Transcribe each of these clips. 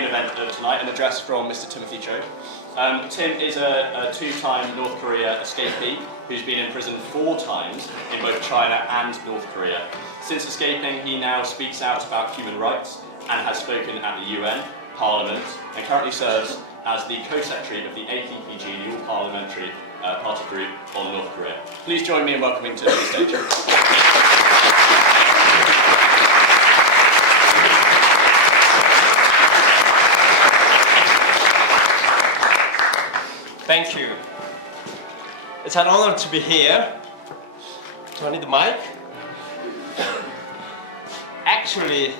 main event of tonight, an address from Mr. Timothy Cho. Tim is a two-time North Korea escapee who's been in prison 4 times in both China and North Korea. Since escaping, he now speaks out about human rights and has spoken at the UN, Parliament, and currently serves as the co-secretary of the APPG, the All-Parliamentary Party Group on North Korea. Please join me in welcoming to the stage. Thank you. It's an honor to be here. Do I need the mic? Actually,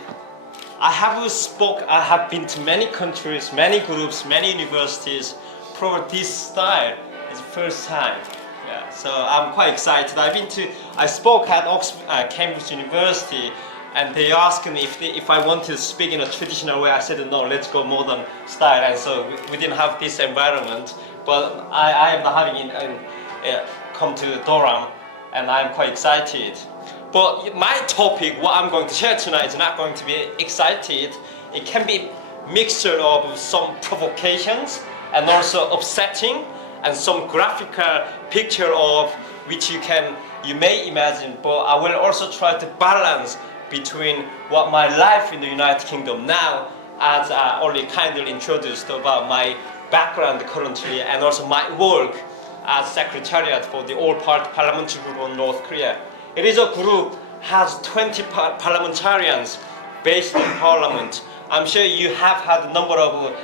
I have been to many countries, many groups, many universities. Probably this style is the first time. Yeah, so I'm quite excited. I spoke at Cambridge University, and they asked me if I wanted to speak in a traditional way. I said no, let's go modern style, and so we didn't have this environment. But I am having come to Durham, and I'm quite excited. But my topic, what I'm going to share tonight, is not going to be excited. It can be a mixture of some provocations and also upsetting, and some graphical picture of which you may imagine. But I will also try to balance between what my life in the United Kingdom now, as I already kindly introduced about my background currently, and also my work as secretariat for the All-Party Parliamentary Group on North Korea. It is a group has 20 parliamentarians based in Parliament. I'm sure you have had a number of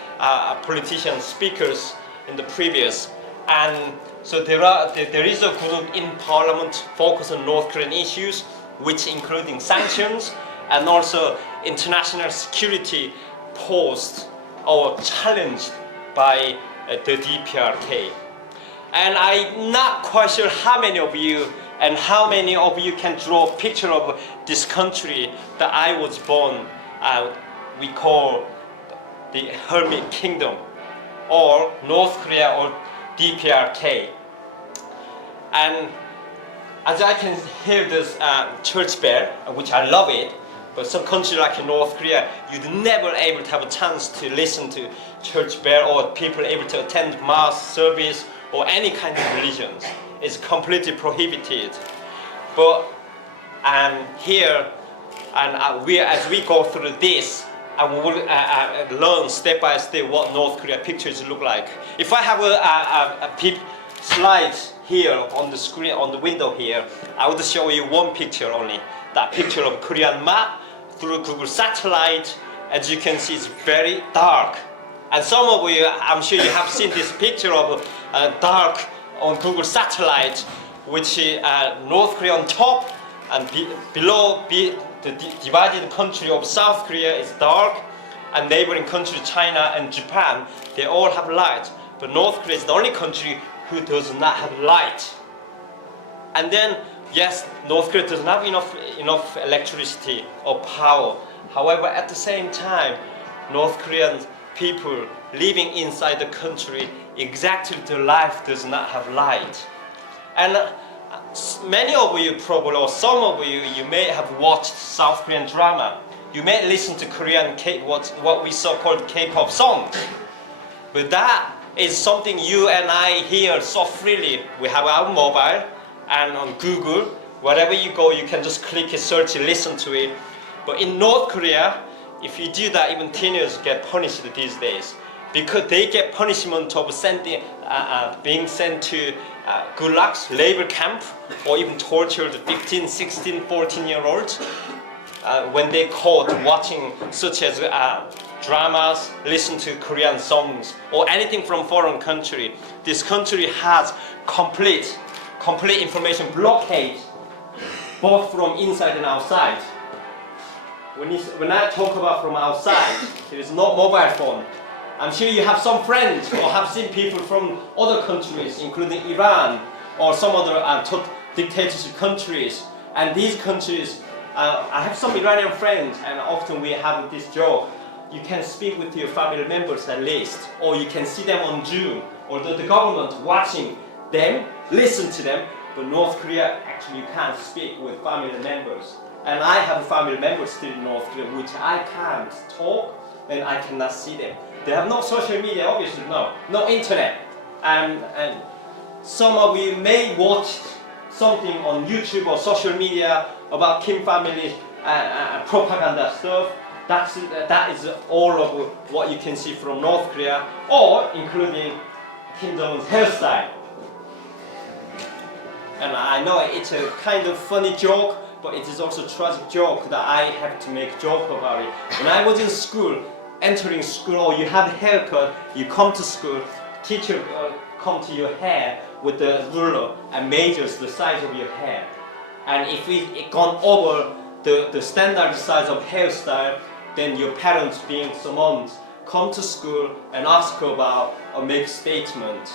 politicians, speakers in the previous, and so there is a group in Parliament focused on North Korean issues, which including sanctions and also international security posed or challenged by the DPRK. And I'm not quite sure how many of you can draw a picture of this country that I was born. We call the Hermit Kingdom, or North Korea, or DPRK. And as I can hear this church bell, which I love it, but some countries like North Korea, you'd never able to have a chance to listen to church bell, or people able to attend mass service or any kind of religions. It's completely prohibited. But here, and as we go through this, I will learn step by step what North Korea pictures look like. If I have a slide here on the screen, on the window here, I would show you one picture only. That picture of Korean map through Google satellite. As you can see, it's very dark. And some of you, I'm sure you have seen this picture of dark on Google satellite, which North Korea on top, and below the divided country of South Korea is dark, and neighboring country China and Japan, they all have light. But North Korea is the only country who does not have light. And then, yes, North Korea does not have enough electricity or power. However, at the same time, North Korean people living inside the country, exactly their life does not have light. And many of you probably, or some of you may have watched South Korean drama. You may listen to Korean what we so-called K-pop songs. But that is something you and I hear so freely. We have our mobile, and on Google, wherever you go, you can just click it, search it, listen to it. But in North Korea, if you do that, even teenagers get punished these days, because they get punishment of being sent to gulags, labor camp, or even tortured 15, 16, 14-year-olds when they caught watching such as dramas, listen to Korean songs, or anything from foreign country. This country has complete information blockade, both from inside and outside. When I talk about from outside, there is no mobile phone. I'm sure you have some friends or have seen people from other countries, including Iran or some other dictatorship countries. And these countries, I have some Iranian friends, and often we have this joke. You can speak with your family members at least, or you can see them on Zoom, or the government watching them, listen to them. But North Korea, actually you can't speak with family members. And I have family members still in North Korea, which I can't talk then I cannot see them. They have no social media, obviously, no internet. And some of you may watch something on YouTube or social media about Kim family propaganda stuff. That is all of what you can see from North Korea, or including Kim Jong-un's hairstyle. And I know it's a kind of funny joke, but it is also a tragic joke that I have to make joke about it. When I was in school, entering school, or you have a haircut, you come to school, teacher come to your hair with the ruler and measures the size of your hair. And if it gone over the standard size of hairstyle, then your parents, being summoned, come to school and ask about or make statement.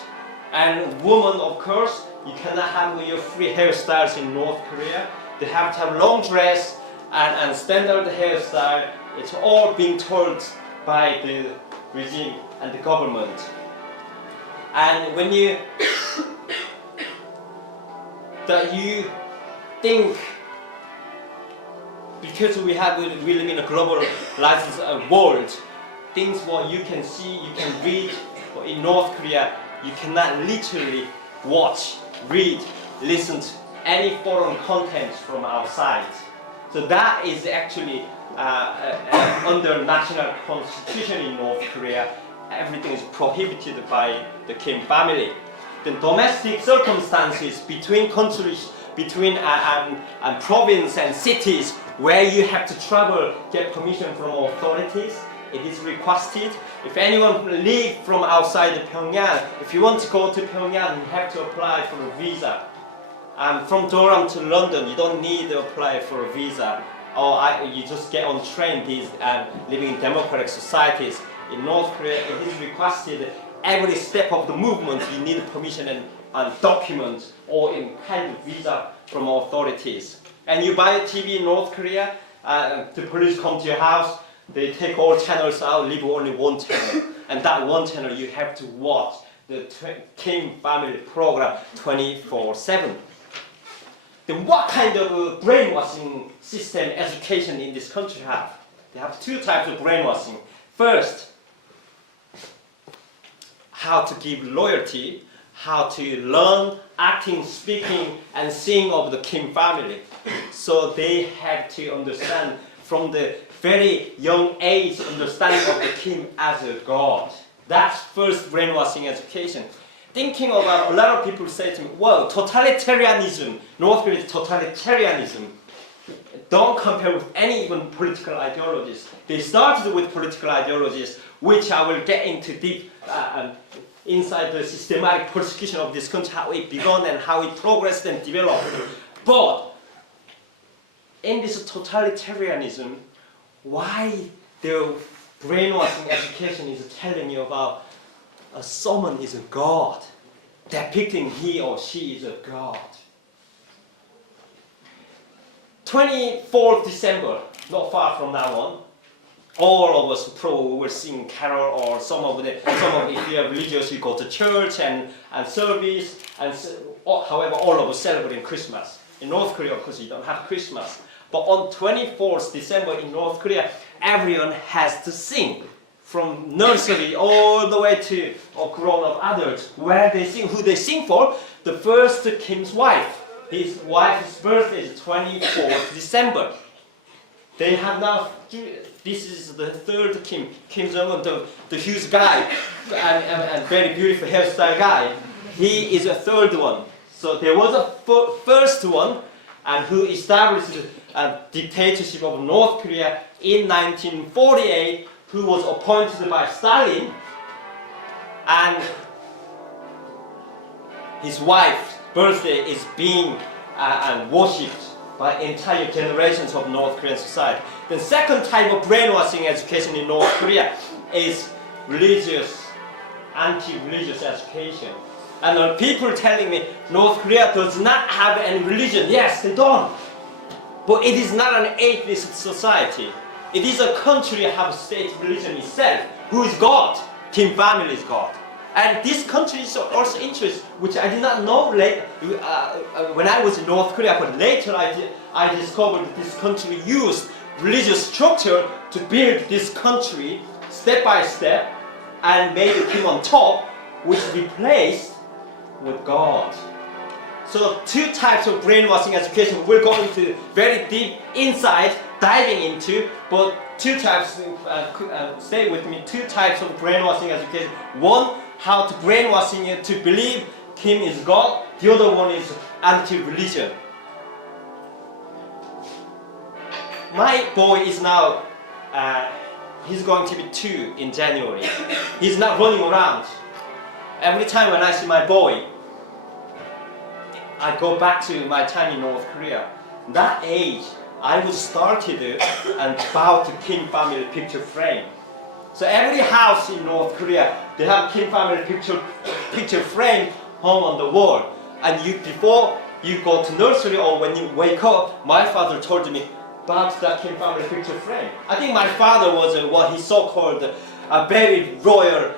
And women, of course, you cannot have your free hairstyles in North Korea. They have to have long dress and standard hairstyle. It's all being told by the regime and the government. And when you think, because we live in a globalized world, things what you can see, you can read, but in North Korea you cannot literally watch, read, listen to any foreign content from outside. So that is actually under national constitution in North Korea, everything is prohibited by the Kim family. The domestic circumstances between countries, between province and cities, where you have to travel, get permission from authorities, it is requested. If anyone live from outside Pyongyang, if you want to go to Pyongyang, you have to apply for a visa. From Durham to London, you don't need to apply for a visa. Or you just get on train. These living in democratic societies. In North Korea, it is requested every step of the movement you need permission and documents or in kind of visa from authorities. And you buy a TV in North Korea, the police come to your house, they take all channels out, leave only one channel. And that one channel you have to watch the Kim family program 24/7. Then what kind of brainwashing system education in this country have? They have two types of brainwashing. First, how to give loyalty, how to learn acting, speaking, and sing of the Kim family. So they have to understand from the very young age, understanding of the Kim as a god. That's first brainwashing education. Thinking about, a lot of people say to me, well, totalitarianism, North Korea's totalitarianism, don't compare with any even political ideologies. They started with political ideologies, which I will get into deep inside the systematic persecution of this country, how it began and how it progressed and developed. But in this totalitarianism, why the brainwashing education is telling you about someone is a god, depicting he or she is a god. 24th December, not far from now on, all of us probably will sing carol, or some of if you are religious, you go to church and service, and however all of us celebrating Christmas. In North Korea, of course, you don't have Christmas. But on 24th December in North Korea, everyone has to sing. From nursery all the way to grown-up adults, where they sing, who they sing for, the first Kim's wife. His wife's birthday is 24th December. They have now, this is the third Kim Jong-un, the huge guy, and very beautiful hairstyle guy. He is a third one. So there was a first one, and who established a dictatorship of North Korea in 1948, who was appointed by Stalin, and his wife's birthday is being worshipped by entire generations of North Korean society. The second type of brainwashing education in North Korea is religious, anti-religious education. And people telling me North Korea does not have any religion. Yes, they don't. But it is not an atheist society. It is a country that has state religion itself. Who is God? Kim family is God. And this country is also interesting, which I did not know when I was in North Korea, but later I discovered this country used religious structure to build this country step by step and made Kim on top, which replaced with God. So two types of brainwashing education we're going to very deep inside, diving into, but two types, stay with me, two types of brainwashing education. One, how to brainwashing you to believe Kim is God. The other one is anti-religion. My boy is now, he's going to be 2 in January. He's not running around. Every time when I see my boy, I go back to my time in North Korea. That age, I was started and bow to Kim family picture frame. So every house in North Korea, they have Kim family picture frame hung on the wall. And before you go to nursery or when you wake up, my father told me about that Kim family picture frame. I think my father was what he so-called a very royal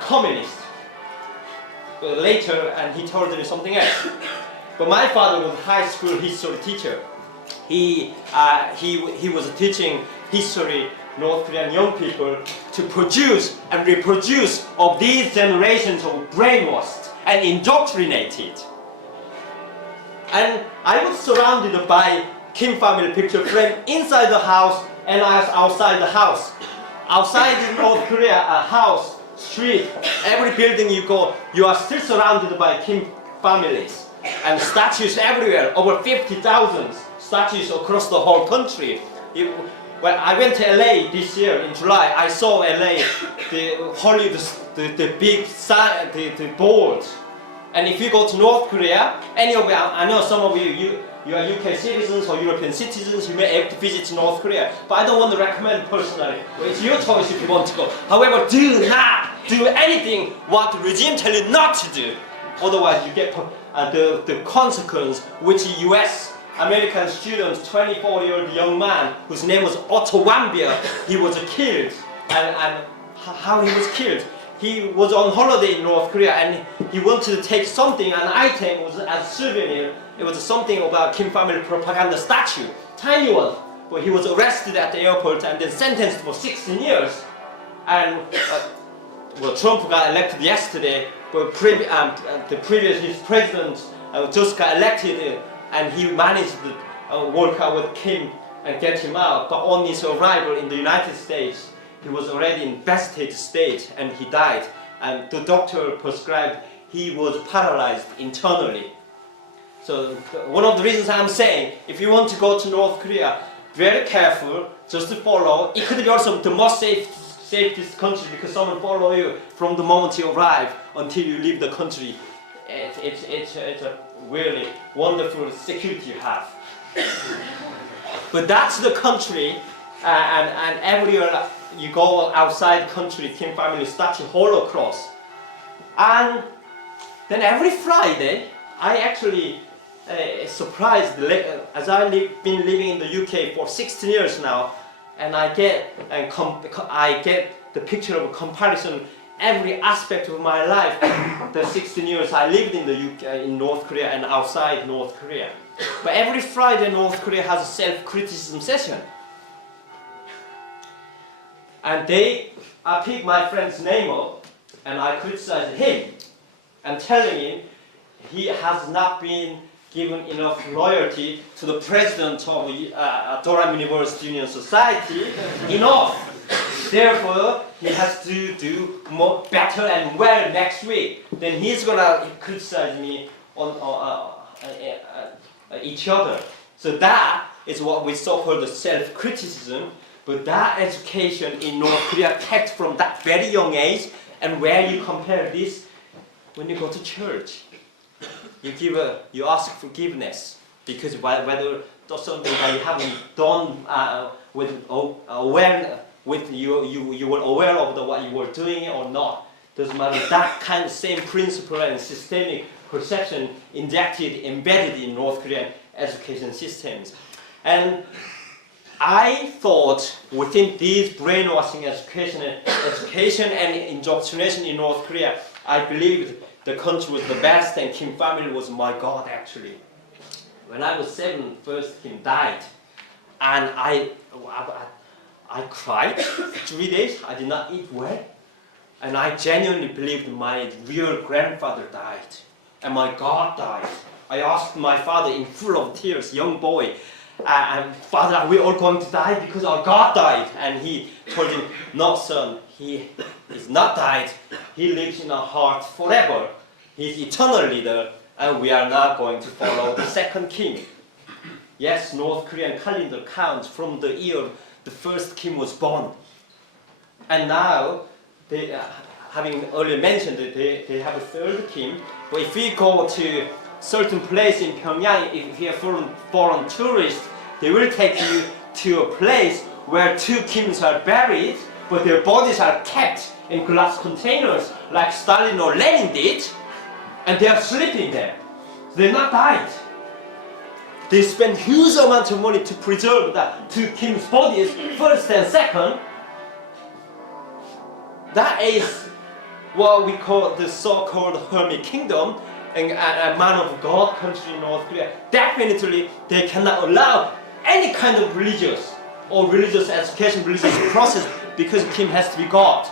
communist. But later, and he told me something else. But my father was a high school history teacher. He was teaching history North Korean young people to produce and reproduce of these generations of brainwashed and indoctrinated. And I was surrounded by Kim family picture frame inside the house and outside the house. Outside in North Korea, a house, street, every building you go, you are still surrounded by Kim families. And statues everywhere, over 50,000 statues across the whole country. When I went to LA this year in July, I saw LA, the Hollywood, the big sign, the board. And if you go to North Korea, anywhere, I know some of you are UK citizens or European citizens, you may have to visit North Korea. But I don't want to recommend personally. It's your choice if you want to go. However, do not do anything what the regime tell you not to do. Otherwise, you get the consequence, which US American student, 24-year-old young man, whose name was Otto Warmbier, he was killed. And how he was killed? He was on holiday in North Korea and he wanted to take something, an item was as a souvenir. It was something about Kim family propaganda statue, tiny one. But he was arrested at the airport and then sentenced for 16 years. And well, Trump got elected yesterday, but the previous his president just got elected, and he managed to work out with Kim and get him out. But on his arrival in the United States, he was already in vested state and he died. And the doctor prescribed he was paralyzed internally. So one of the reasons I'm saying, if you want to go to North Korea, very careful, just to follow. It could be also the most safest country because someone follow you from the moment you arrive until you leave the country. It's a really wonderful security you have. But that's the country, and everywhere you go outside the country, Kim family statue all across. And then every Friday, I actually surprised, as I've been living in the UK for 16 years now, and I get the picture of a comparison every aspect of my life. The 16 years I lived in the UK, in North Korea and outside North Korea. But every Friday North Korea has a self-criticism session. And I pick my friend's name up and I criticize him and telling him he has not been given enough loyalty to the president of Durham University Union Society. Enough. Therefore, he has to do more better and well next week. Then he's gonna criticize me on each other. So that is what we so-called the self-criticism. But that education in North Korea kept from that very young age, and where you compare this when you go to church, you ask forgiveness because whether something that you haven't done with awareness. You were aware of what you were doing or not. Doesn't matter. That kind of same principle and systemic perception embedded in North Korean education systems. And I thought within these brainwashing education and indoctrination in North Korea, I believed the country was the best and Kim family was my God actually. When I was 7, first Kim died, and I cried for 3 days. I did not eat well. And I genuinely believed my real grandfather died. And my God died. I asked my father in full of tears, young boy, Father, are we all going to die because our God died? And he told him, no son, he is not died. He lives in our heart forever. He's eternal leader, and we are not going to follow the second king. Yes, North Korean calendar counts from the year the first king was born. And now, they, having earlier mentioned that they have a third king, but if we go to certain place in Pyongyang, if you are foreign tourists, they will take you to a place where two kings are buried, but their bodies are kept in glass containers like Stalin or Lenin did, and they are sleeping there. They're not died. They spend huge amount of money to preserve the two kings' bodies, first and second. That is what we call the so-called Hermit Kingdom, and a man of God country in North Korea. Definitely, they cannot allow any kind of religious or religious education, religious process, because Kim has to be God.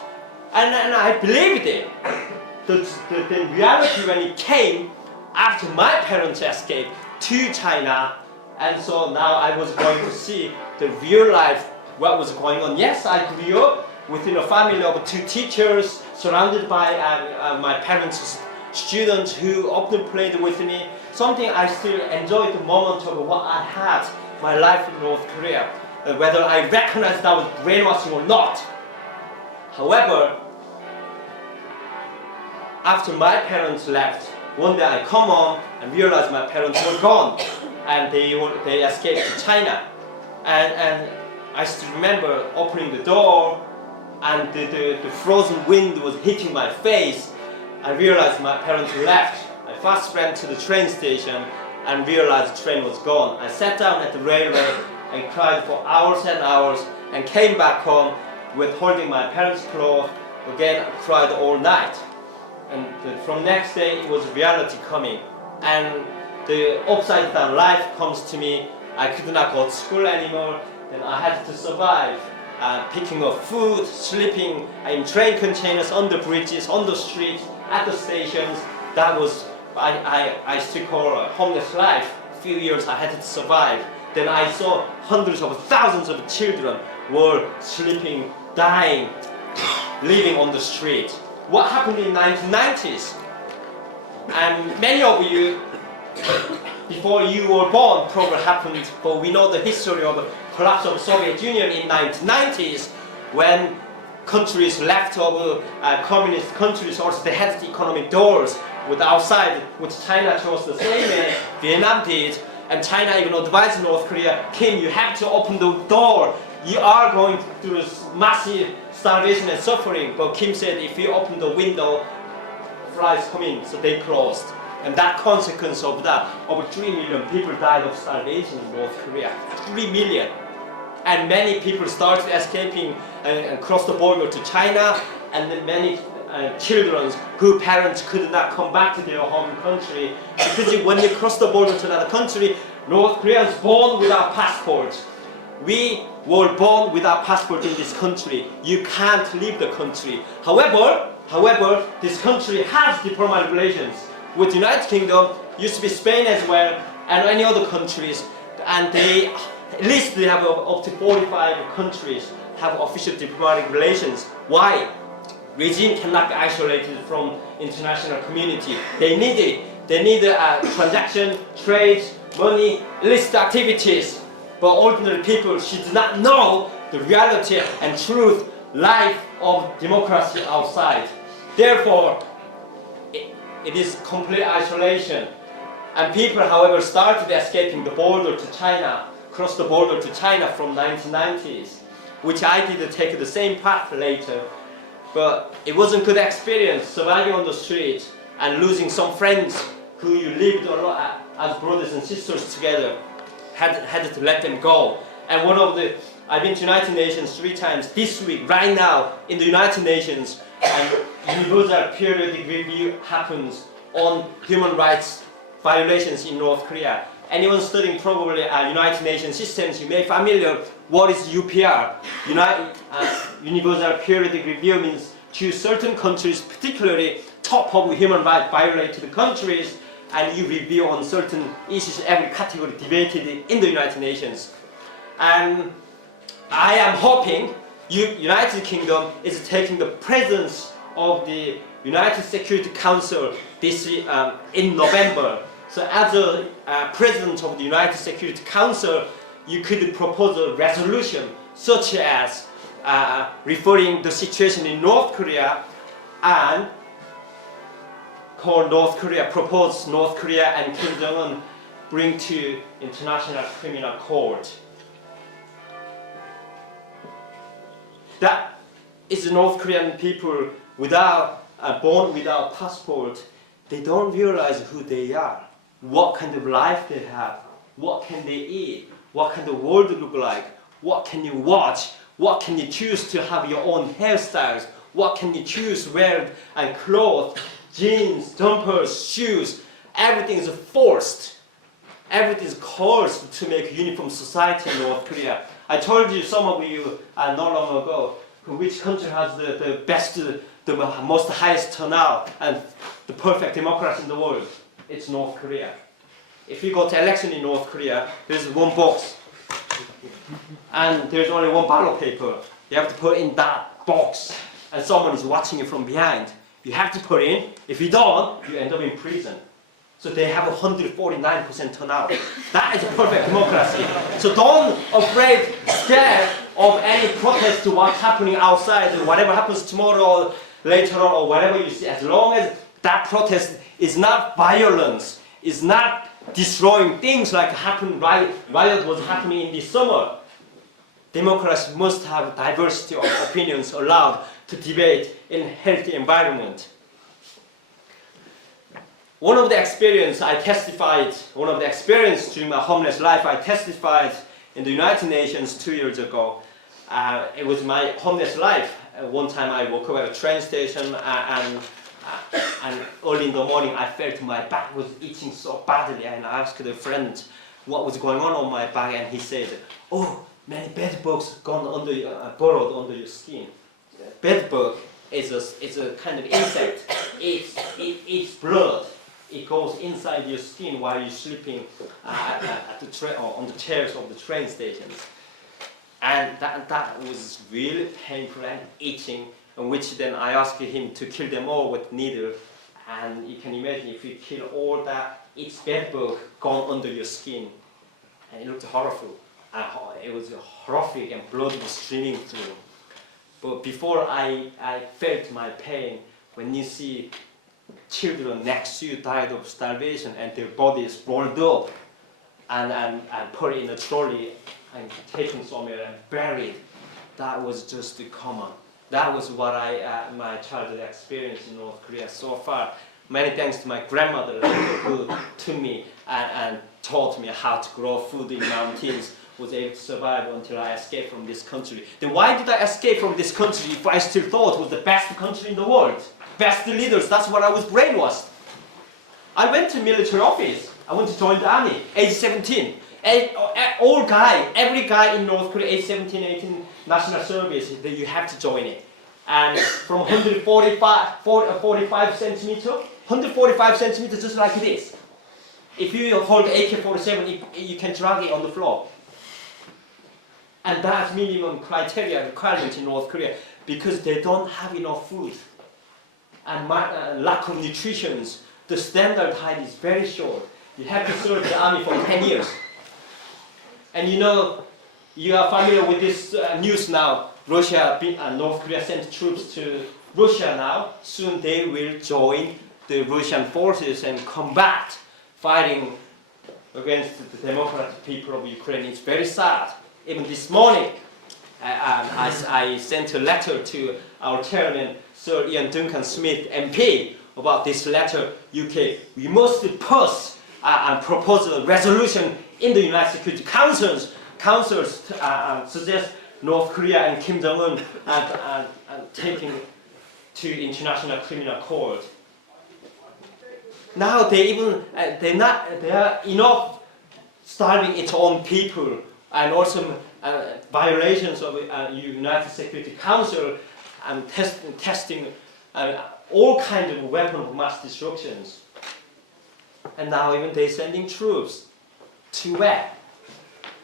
And I believed it. The reality when it came after my parents escaped to China, and so now I was going to see the real life, what was going on. Yes, I grew up within a family of two teachers, surrounded by my parents' students who often played with me. Something I still enjoy the moment of what I had, my life in North Korea, whether I recognize that was brainwashing or not. However, after my parents left, one day I come home and realized my parents were gone, and they escaped to China. And I still remember opening the door, and the frozen wind was hitting my face. I realized my parents left. I fast ran to the train station and realized the train was gone. I sat down at the railway and cried for hours and hours, and came back home with holding my parents' clothes. Again, I cried all night. And from next day, it was reality coming. And the upside down life comes to me. I could not go to school anymore. Then I had to survive. Picking up food, sleeping in train containers, on the bridges, on the streets, at the stations. That was, I still call a homeless life. A few years I had to survive. Then I saw hundreds of thousands of children were sleeping, dying, living on the street. What happened in the 1990s? And many of you, before you were born, probably happened, but we know the history of the collapse of the Soviet Union in 1990s, when countries left over communist countries, also they had the economic doors with outside, which China chose the same way Vietnam did, and China even advised North Korea, Kim, you have to open the door. You are going through massive starvation and suffering. But Kim said, if you open the window, flies come in, so they closed. And that consequence of that, over 3 million people died of starvation in North Korea. 3 million. And many people started escaping and crossed the border to China, and then many children whose parents could not come back to their home country. Because when you cross the border to another country, North Koreans born without passports. We were born without passport in this country. You can't leave the country. However, this country has diplomatic relations with the United Kingdom, used to be Spain as well, and any other countries. And at least they have up to 45 countries have official diplomatic relations. Why? Regime cannot be isolated from international community. They need it. They need transaction, trade, money, illicit activities. But ordinary people should not know the reality and truth, life of democracy outside. Therefore, it is complete isolation. And people, however, started escaping the border to China, crossed the border to China from 1990s, which I did take the same path later. But it wasn't a good experience surviving on the street and losing some friends who you lived a lot as brothers and sisters together. Had to let them go. And I've been to United Nations 3 times this week, right now, in the United Nations, and universal periodic review happens on human rights violations in North Korea. anyone studying probably United Nations systems, you may be familiar what is UPR. Universal Periodic Review means choose certain countries, particularly top of human rights violated countries, and you review on certain issues, every category debated in the United Nations. And I am hoping United Kingdom is taking the presence of the United Security Council this in November. So as a president of the United Security Council, you could propose a resolution such as referring the situation in North Korea and propose North Korea and Kim Jong-un bring to International Criminal Court. That is the North Korean people born without passport. They don't realize who they are, what kind of life they have, what can they eat, what kind of world look like, what can you watch, what can you choose to have your own hairstyles, what can you choose wear and clothes, jeans, jumpers, shoes. Everything is forced. Everything is coerced to make a uniform society in North Korea. I told you, some of you not long ago, which country has the best, the most highest turnout and the perfect democracy in the world. It's North Korea. If you go to election in North Korea, there's one box and there's only one ballot paper. You have to put in that box and someone is watching you from behind. You have to put in. If you don't, you end up in prison. So they have 149% turnout. That is a perfect democracy. So don't scared of any protest to what's happening outside, and whatever happens tomorrow or later on or whatever you see, as long as that protest is not violence, is not destroying things like riot was happening in this summer. Democracy must have diversity of opinions allowed to debate in a healthy environment. One of the experience during my homeless life, I testified in the United Nations 2 years ago. It was my homeless life. One time I woke up at a train station and early in the morning I felt my back was itching so badly, and I asked a friend what was going on my back, and he said, "Oh, many bed bugs burrowed under your skin." Bed bug is a kind of insect. It's blood. It goes inside your skin while you're sleeping on the chairs of the train stations. And that was really painful and itching, in which then I asked him to kill them all with needle. And you can imagine if you kill all that, it's bed bug gone under your skin. And it looked horrible. It was horrific and blood was streaming through. But before I felt my pain, when you see children next to you died of starvation and their bodies rolled up and put in a trolley and taken somewhere and buried, that was just common. That was what my childhood experience in North Korea so far. Many thanks to my grandmother who took me and taught me how to grow food in mountains, was able to survive until I escaped from this country. Then why did I escape from this country if I still thought it was the best country in the world? Best leaders, that's what I was brainwashed. I went to military office. I went to join the army, age 17. Every guy in North Korea, age 17, 18, national service, you have to join it. And from 145 centimeters, just like this. If you hold AK-47, you can drag it on the floor. And that's minimum criteria requirement in North Korea, because they don't have enough food. And lack of nutrition, the standard height is very short. You have to serve the army for 10 years. And you know, you are familiar with this news now. North Korea sent troops to Russia now. Soon they will join the Russian forces and combat, fighting against the democratic people of Ukraine. It's very sad. Even this morning, I sent a letter to our chairman, Sir Ian Duncan Smith, MP, about this letter. UK, we must pass and propose a resolution in the United Security Councils suggest North Korea and Kim Jong-un taking to International Criminal Court. Now they are enough starving its own people, and also violations of United Security Council, and testing all kinds of weapons of mass destructions. And now even they're sending troops to where?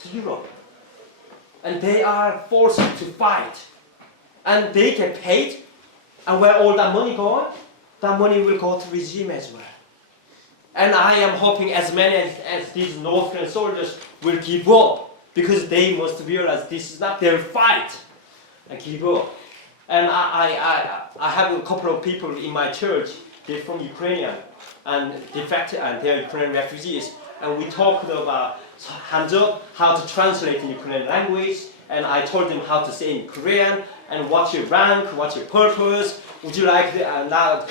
To Europe. And they are forced to fight. And they get paid. And where all that money going? That money will go to regime as well. And I am hoping as many as these North Korean soldiers will give up, because they must realize this is not their fight, and give up. And I have a couple of people in my church, they're from Ukraine, and Defector, and they're Ukrainian refugees. And we talked about hands up, how to translate in Ukrainian language, and I told them how to say in Korean, and what's your rank, what's your purpose, would you like to now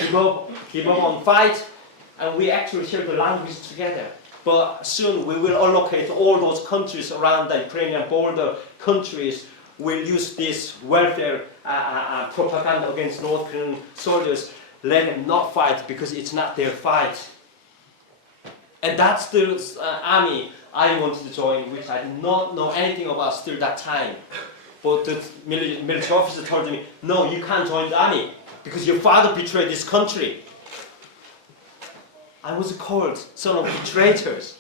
give up on fight? And we actually share the language together. But soon we will allocate all those countries around the Ukrainian border countries will use this welfare propaganda against North Korean soldiers. Let them not fight, because it's not their fight. And that's the army I wanted to join, which I did not know anything about still that time. But the military officer told me, no, you can't join the army, because your father betrayed this country. I was called son of betrayers.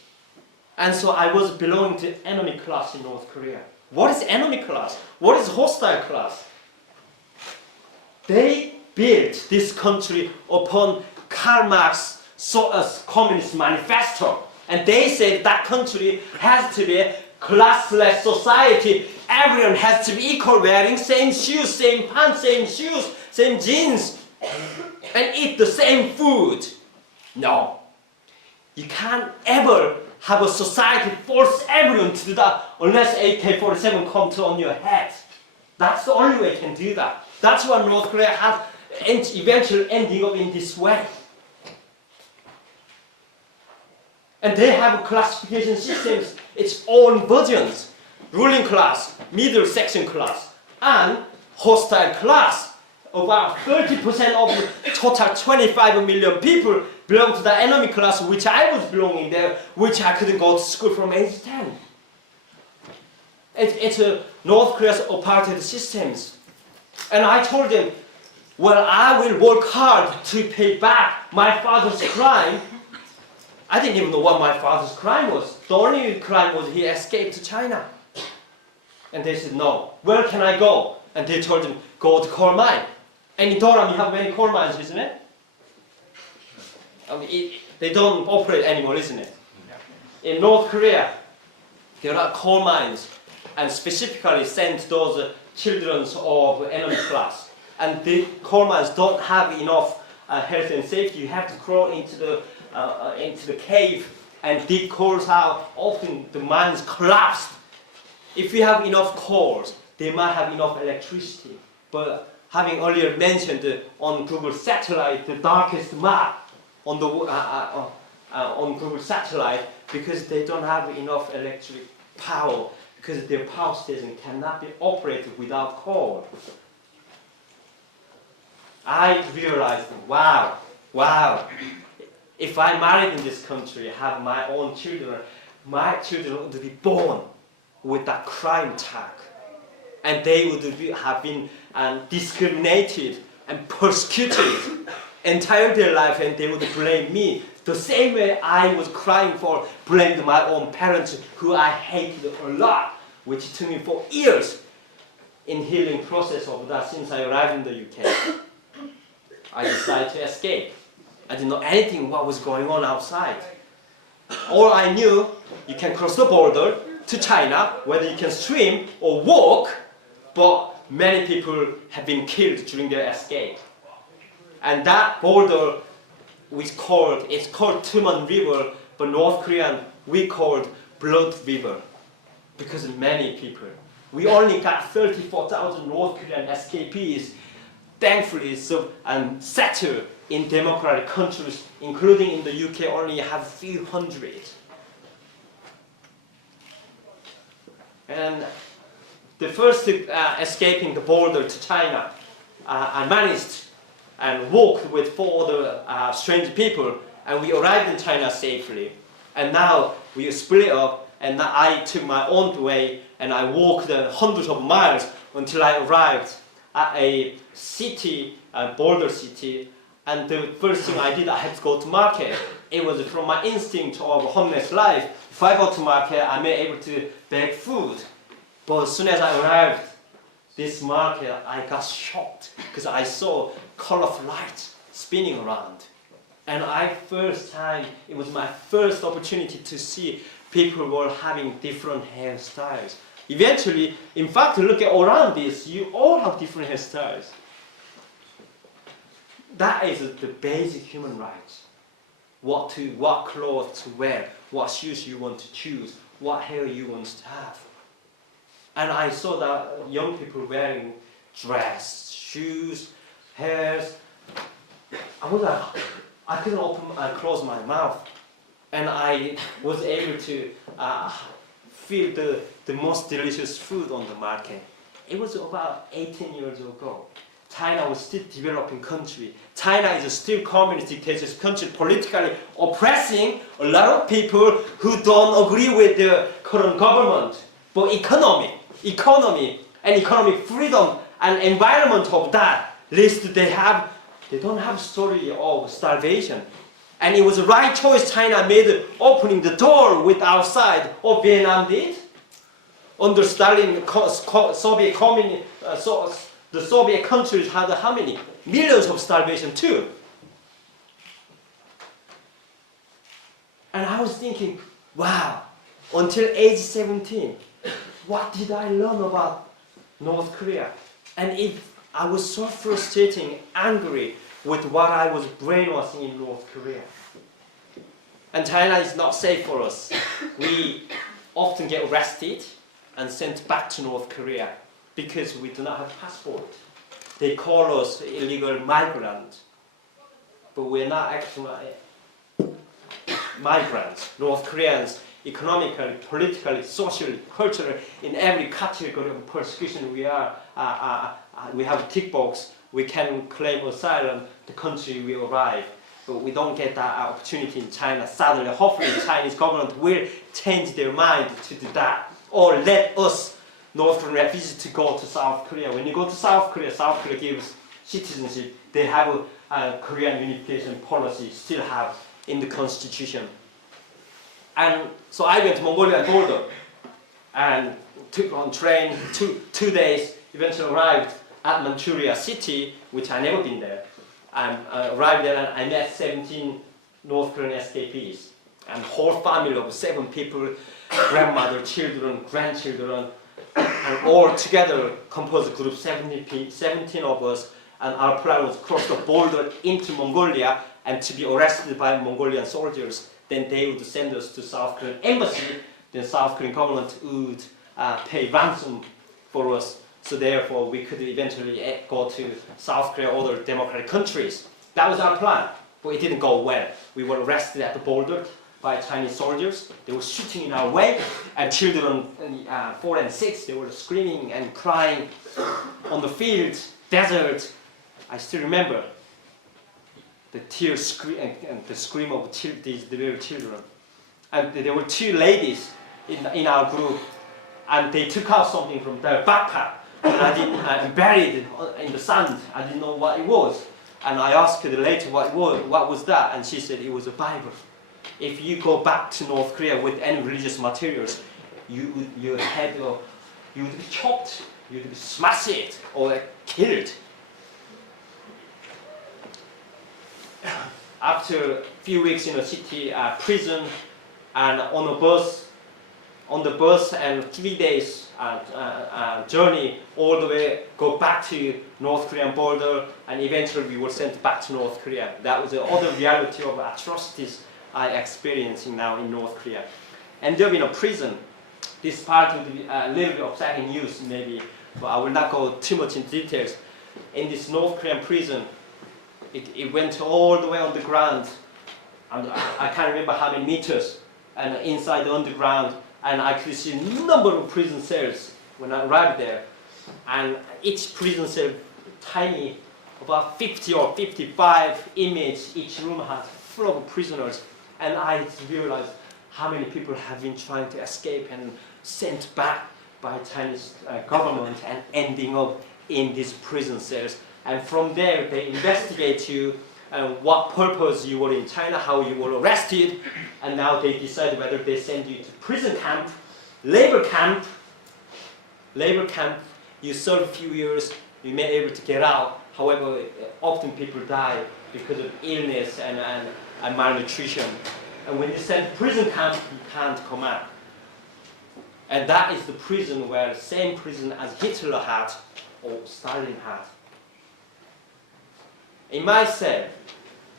And so I was belonging to enemy class in North Korea. What is enemy class? What is hostile class? They built this country upon Karl Marx's Communist Manifesto. And they said that country has to be a classless society. Everyone has to be equal, wearing same shoes, same pants, same shoes, same jeans, and eat the same food. No. You can't ever have a society force everyone to do that unless AK-47 comes on your head. That's the only way you can do that. That's why North Korea has eventually ending up in this way. And they have classification systems, its own versions. Ruling class, middle section class, and hostile class. About 30% of the total 25 million people belong to the enemy class, which I was belonging there, which I couldn't go to school from age 10. It's a North Korea's apartheid systems. And I told them, well, I will work hard to pay back my father's crime. I didn't even know what my father's crime was. The only crime was he escaped to China. And they said, no. Where can I go? And they told him, go to coal mine. And in Durham, you have many coal mines, isn't it? I mean, they don't operate anymore, isn't it? In North Korea, there are coal mines, and specifically sent those children of enemy class. And the coal mines don't have enough health and safety. You have to crawl into the cave and dig coals out. Often the mines collapsed. If you have enough coals, they might have enough electricity. But having earlier mentioned on Google satellite, the darkest map on the on Google satellite, because they don't have enough electric power, because their power station cannot be operated without coal. I realized, wow, if I married in this country, have my own children, my children would be born with that crime tag. And they would have been discriminated and persecuted entire their life, and they would blame me the same way I was crying for, blamed my own parents, who I hated a lot, which took me 4 years in healing process of that since I arrived in the UK. I decided to escape. I didn't know anything what was going on outside. All I knew, you can cross the border to China, whether you can swim or walk, but many people have been killed during their escape. And that border it's called Tuman River, but North Korean we called Blood River, because many people. We only got 34,000 North Korean escapees, thankfully, and settled in democratic countries, including in the UK, only have a few hundred. And the first escaping the border to China, I managed and walked with 4 other strange people, and we arrived in China safely. And now we split up, And I took my own way and I walked hundreds of miles until I arrived at a city, a border city. And the first thing I did, I had to go to market. It was from my instinct of homeless life. If I go to market, I may be able to beg food. But as soon as I arrived this market, I got shocked because I saw colorful lights spinning around. And it was my first opportunity to see people were having different hairstyles. Eventually, in fact, look at around this, you all have different hairstyles. That is the basic human rights. What clothes to wear, what shoes you want to choose, what hair you want to have. And I saw that young people wearing dress, shoes, hairs. I couldn't close my mouth. And I was able to feel the most delicious food on the market. It was about 18 years ago. China was still a developing country. China is still communist dictatorship country, politically oppressing a lot of people who don't agree with the current government. But economic and economic freedom and environment of that, at least they don't have story of starvation. And it was the right choice China made opening the door with outside of Vietnam did. Under Stalin, Soviet communist, the Soviet countries had how many? Millions of starvation too. And I was thinking, wow, until age 17, what did I learn about North Korea? And I was so frustrating, angry with what I was brainwashing in North Korea. And China is not safe for us. We often get arrested and sent back to North Korea because we do not have a passport. They call us illegal migrants, but we're not actually migrants. North Koreans, economically, politically, socially, culturally, in every category of persecution we have a tick box. We can claim asylum the country we arrive, but we don't get that opportunity in China. Suddenly, hopefully, the Chinese government will change their mind to do that, or let us North Korean refugees to go to South Korea. When you go to South Korea gives citizenship. They have a Korean unification policy, still have in the constitution. And so I went to Mongolian border and took on train 2 days, eventually arrived at Manchuria city, which I never been there. I arrived there and I met 17 North Korean escapees and whole family of 7 people, grandmother, children, grandchildren, and all together composed a group 17 of us, and our plan was to cross the border into Mongolia and to be arrested by Mongolian soldiers. Then they would send us to South Korean embassy. Then South Korean government would pay ransom for us. So therefore, we could eventually go to South Korea or other democratic countries. That was our plan, but it didn't go well. We were arrested at the border by Chinese soldiers. They were shooting in our way, and children 4 and 6, they were screaming and crying on the field, desert. I still remember the tears and the scream of these little children. And there were 2 ladies in our group, and they took out something from their backpack, and buried it in the sand. I didn't know what it was. And I asked her later what was that, and she said it was a Bible. If you go back to North Korea with any religious materials, you would be chopped, you would be smashed or killed. After a few weeks in a city prison and on the bus and 3 days journey all the way, go back to North Korean border, and eventually we were sent back to North Korea. That was the other reality of atrocities I experiencing now in North Korea. Ended up in a prison. This part would be a little bit upsetting news maybe, but I will not go too much in details. In this North Korean prison, it went all the way on the ground, and I can't remember how many meters, and inside the underground, and I could see a number of prison cells when I arrived there, and each prison cell tiny, about 50 or 55 images. Each room has full of prisoners, and I realized how many people have been trying to escape and sent back by Chinese government and ending up in these prison cells. And from there, they investigate you, what purpose you were in China, how you were arrested, and now they decide whether they send you to prison camp, labor camp. Labor camp, you serve a few years, you may be able to get out. However, often people die because of illness and malnutrition. And when you send to prison camp, you can't come out. And that is the prison where the same prison as Hitler had or Stalin had. In my cell,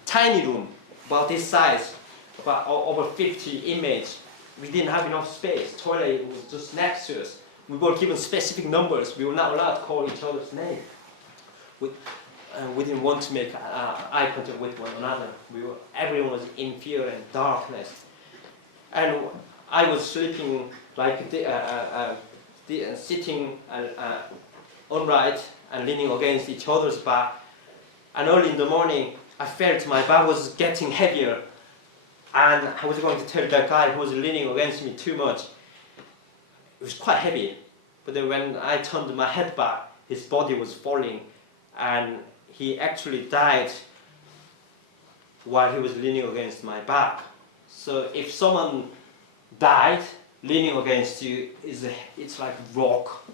tiny room, about this size, about over 50 inmates, we didn't have enough space. Toilet was just next to us. We were given specific numbers. We were not allowed to call each other's name. We didn't want to make eye contact with one another. Everyone was in fear and darkness. And I was sleeping like sitting upright and leaning against each other's back. And early in the morning, I felt my back was getting heavier. And I was going to tell that guy who was leaning against me too much. It was quite heavy. But then when I turned my head back, his body was falling. And he actually died while he was leaning against my back. So if someone died leaning against you, it's like rock.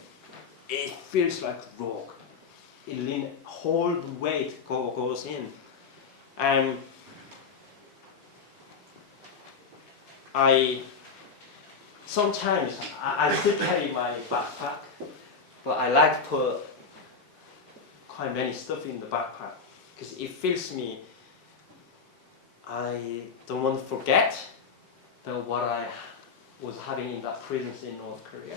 It feels like rock. Whole weight goes in. And sometimes I still carry my backpack, but I like to put quite many stuff in the backpack because it feels me. I don't want to forget what I was having in that prison in North Korea.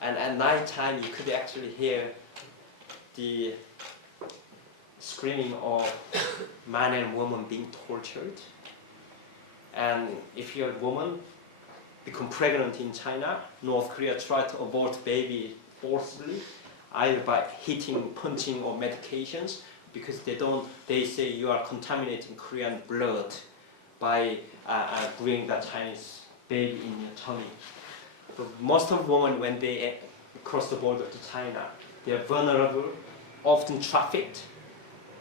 And at night time, you could actually hear the screaming of man and woman being tortured. And if you're a woman, become pregnant in China, North Korea try to abort baby forcibly, either by hitting, punching, or medications, because they say you are contaminating Korean blood by bringing that Chinese baby in your tummy. But most of women, when they cross the border to China, they are vulnerable, often trafficked,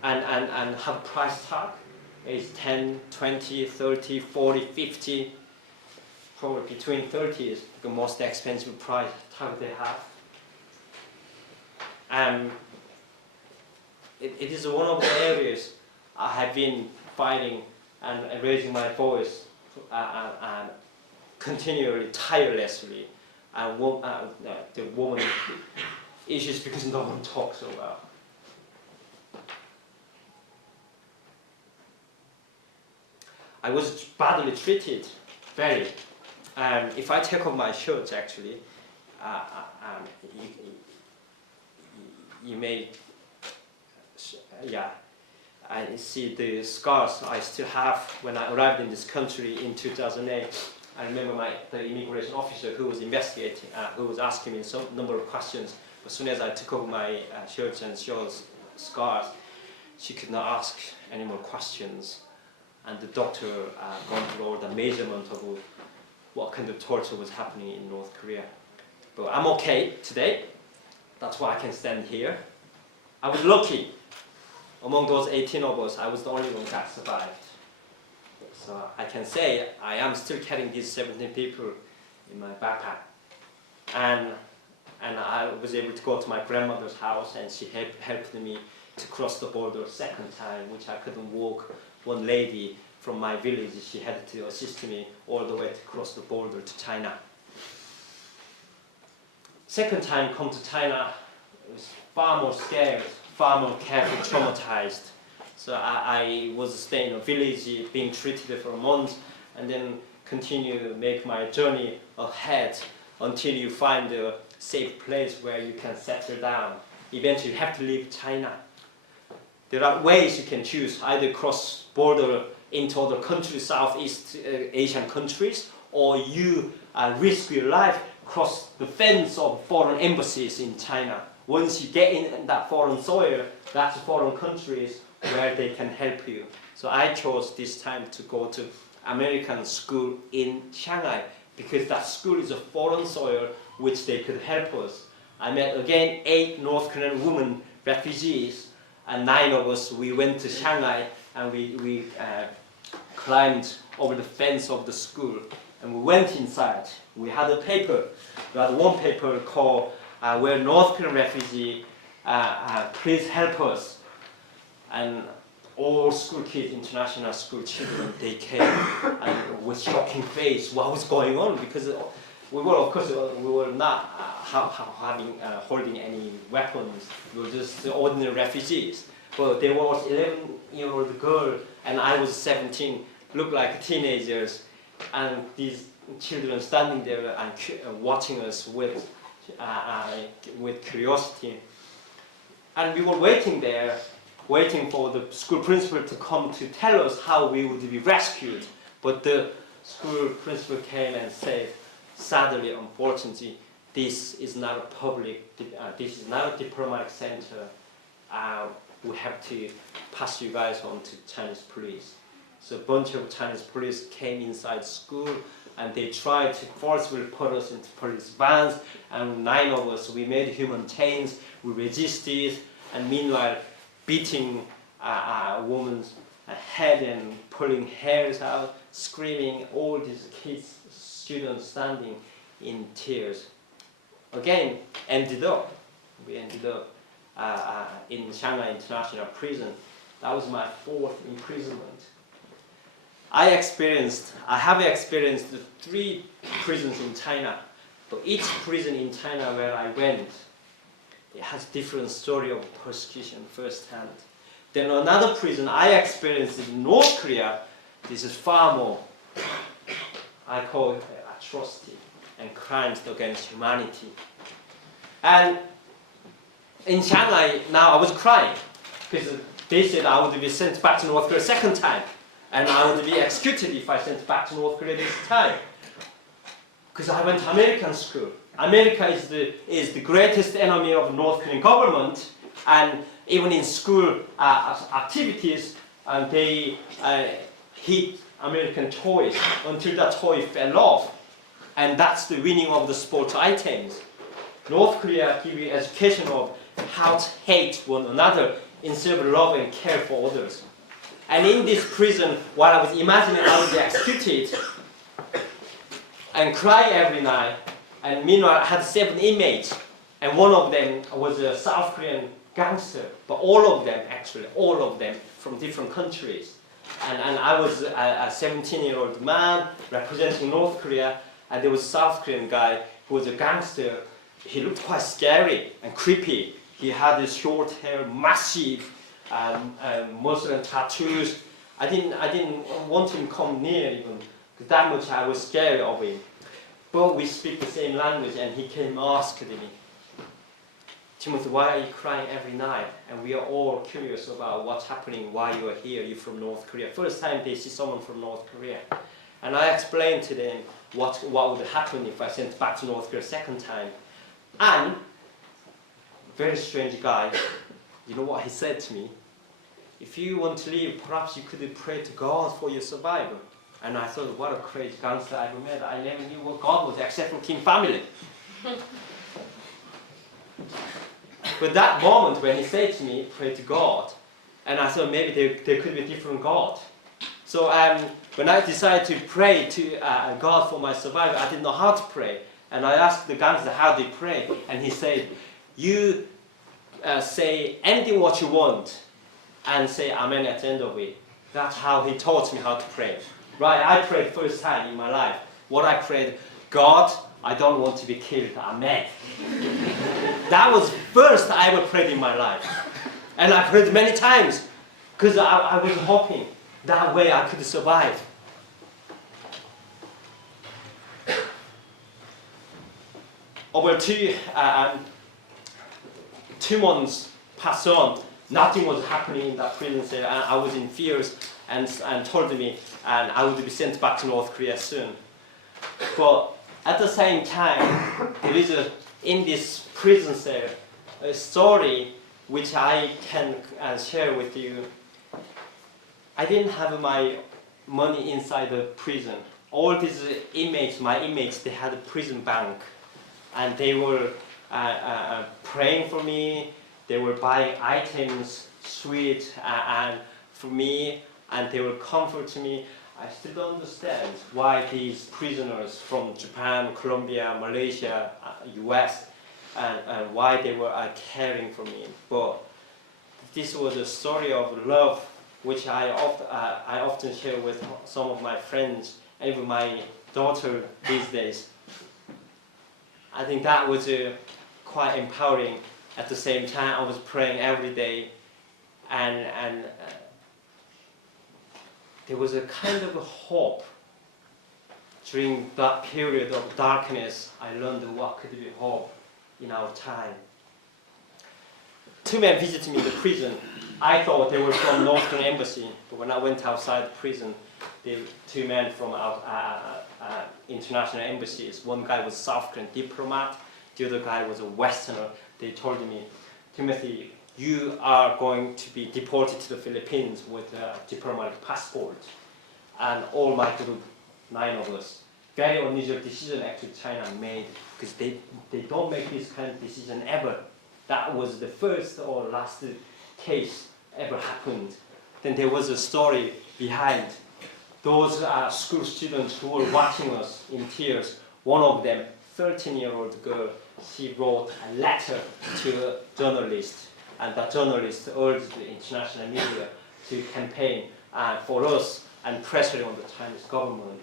and have price tag. It's 10, 20, 30, 40, 50, probably between 30 is the most expensive price tag they have. It is one of the areas I have been fighting and raising my voice and continually, tirelessly. The woman issues because no one talks about. I was badly treated, very. If I take off my shirt, actually, you may, I see the scars I still have when I arrived in this country in 2008. I remember the immigration officer who was investigating, who was asking me some number of questions. As soon as I took off my shirt and showed scars, she could not ask any more questions. And the doctor gone through all the measurement of what kind of torture was happening in North Korea. But I'm okay today. That's why I can stand here. I was lucky. Among those 18 of us, I was the only one that survived. So I can say I am still carrying these 17 people in my backpack. And I was able to go to my grandmother's house, and she helped me to cross the border second time, which I couldn't walk. One lady from my village, she had to assist me all the way to cross the border to China. Second time come to China, I was far more scared, far more careful, traumatized. So I was staying in a village, being treated for a month, and then continue to make my journey ahead until you find a safe place where you can settle down. Eventually you have to leave China. There are ways you can choose, either cross border into other countries, Southeast Asian countries, or you risk your life, cross the fence of foreign embassies in China. Once you get in that foreign soil, that's foreign countries where they can help you. So I chose this time to go to American school in Shanghai because that school is a foreign soil which they could help us. I met again 8 North Korean women refugees, and 9 of us, we went to Shanghai and we climbed over the fence of the school and we went inside. We had a paper, we had one paper called "We're North Korean refugee, please help us." And all school kids, international school children, they came and with shocking face, what was going on? Because we were, of course, we were not holding any weapons. We were just ordinary refugees. But there was 11-year-old girl, and I was 17, looked like teenagers, and these children standing there and watching us with curiosity. And we were waiting there, waiting for the school principal to come to tell us how we would be rescued. But the school principal came and said, sadly, unfortunately, this is not a public, this is not a diplomatic center. We have to pass you guys on to Chinese police. So a bunch of Chinese police came inside school and they tried to forcefully put us into police vans, and 9 of us, we made human chains, we resisted, and meanwhile beating a woman's head and pulling hairs out, screaming, all these kids, students standing in tears. Again, we ended up in Shanghai International Prison. That was my 4th imprisonment. I have experienced 3 prisons in China, but each prison in China where I went, it has different story of persecution firsthand. Then another prison I experienced in North Korea, this is far more, I call it atrocity and crimes against humanity. And in Shanghai, now I was crying because they said I would be sent back to North Korea a 2nd time, and I would be executed if I sent back to North Korea this time. Because I went to American school. America is the greatest enemy of North Korean government, and even in school activities, they hit American toys until that toy fell off, and that's the winning of the sports items. North Korea give you education of how to hate one another instead of love and care for others. And in this prison, while I was imagining I would be executed and cry every night, and meanwhile I had 7 inmates, and one of them was a South Korean gangster, but all of them from different countries. And I was a 17-year-old man representing North Korea, and there was a South Korean guy who was a gangster. He looked quite scary and creepy. He had this short hair, massive Muslim tattoos. I didn't want him to come near even, because that much I was scared of him. But we speak the same language, and he came and asked me, "Timothy, why are you crying every night?" And we are all curious about what's happening, why you are here, you're from North Korea. First time they see someone from North Korea. And I explained to them what would happen if I sent back to North Korea 2nd time. And, very strange guy, you know what he said to me? "If you want to leave, perhaps you could pray to God for your survival." And I thought, what a crazy gangster I ever met. I never knew what God was except from King family. But that moment when he said to me, "Pray to God," and I thought maybe there could be a different God. So when I decided to pray to God for my survival, I didn't know how to pray. And I asked the gangster how they pray, and he said, "You say anything what you want, and say Amen at the end of it." That's how he taught me how to pray. Right, I prayed first time in my life. What I prayed, "God, I don't want to be killed, Amen." That was first I ever prayed in my life. And I prayed many times, because I was hoping that way I could survive. Over 2 months passed on, nothing was happening in that prison cell, and I was in fears and told me and I would be sent back to North Korea soon. But at the same time, there is in this prison cell a story which I can share with you. I didn't have my money inside the prison. All these inmates, my inmates, they had a prison bank, and they were praying for me. They were buying items, sweets, and for me, and they were comforting me. I still don't understand why these prisoners from Japan, Colombia, Malaysia, US, and why they were caring for me. But this was a story of love, which I often share with some of my friends, and even my daughter these days. I think that was quite empowering. At the same time, I was praying every day, and there was a kind of a hope. During that period of darkness, I learned what could be hope in our time. Two men visited me in the prison. I thought they were from Northern Embassy, but when I went outside the prison, the two men from international embassies. One guy was South Korean diplomat, the other guy was a Westerner. They told me, Timothy, you are going to be deported to the Philippines with a diplomatic passport. And all my group, 9 of us, very unusual decision actually China made, because they don't make this kind of decision ever. That was the first or last case ever happened. Then there was a story behind. Those school students who were watching us in tears, one of them, 13-year-old girl, she wrote a letter to a journalist, and that journalist urged the international media to campaign for us and pressure on the Chinese government.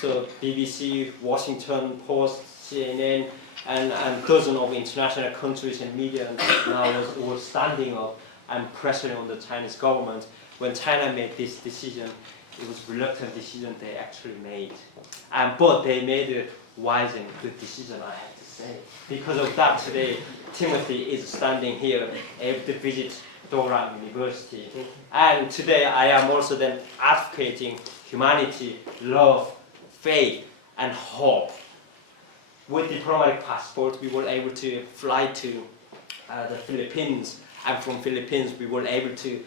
So BBC, Washington Post, CNN, and dozens of international countries and media now were standing up and pressuring on the Chinese government. When China made this decision, it was a reluctant decision they actually made. But they made a wise and good decision, I have to say. Because of that, today, Timothy is standing here able to visit Durham University. And today I am also then advocating humanity, love, faith, and hope. With diplomatic passport, we were able to fly to the Philippines, and from Philippines we were able to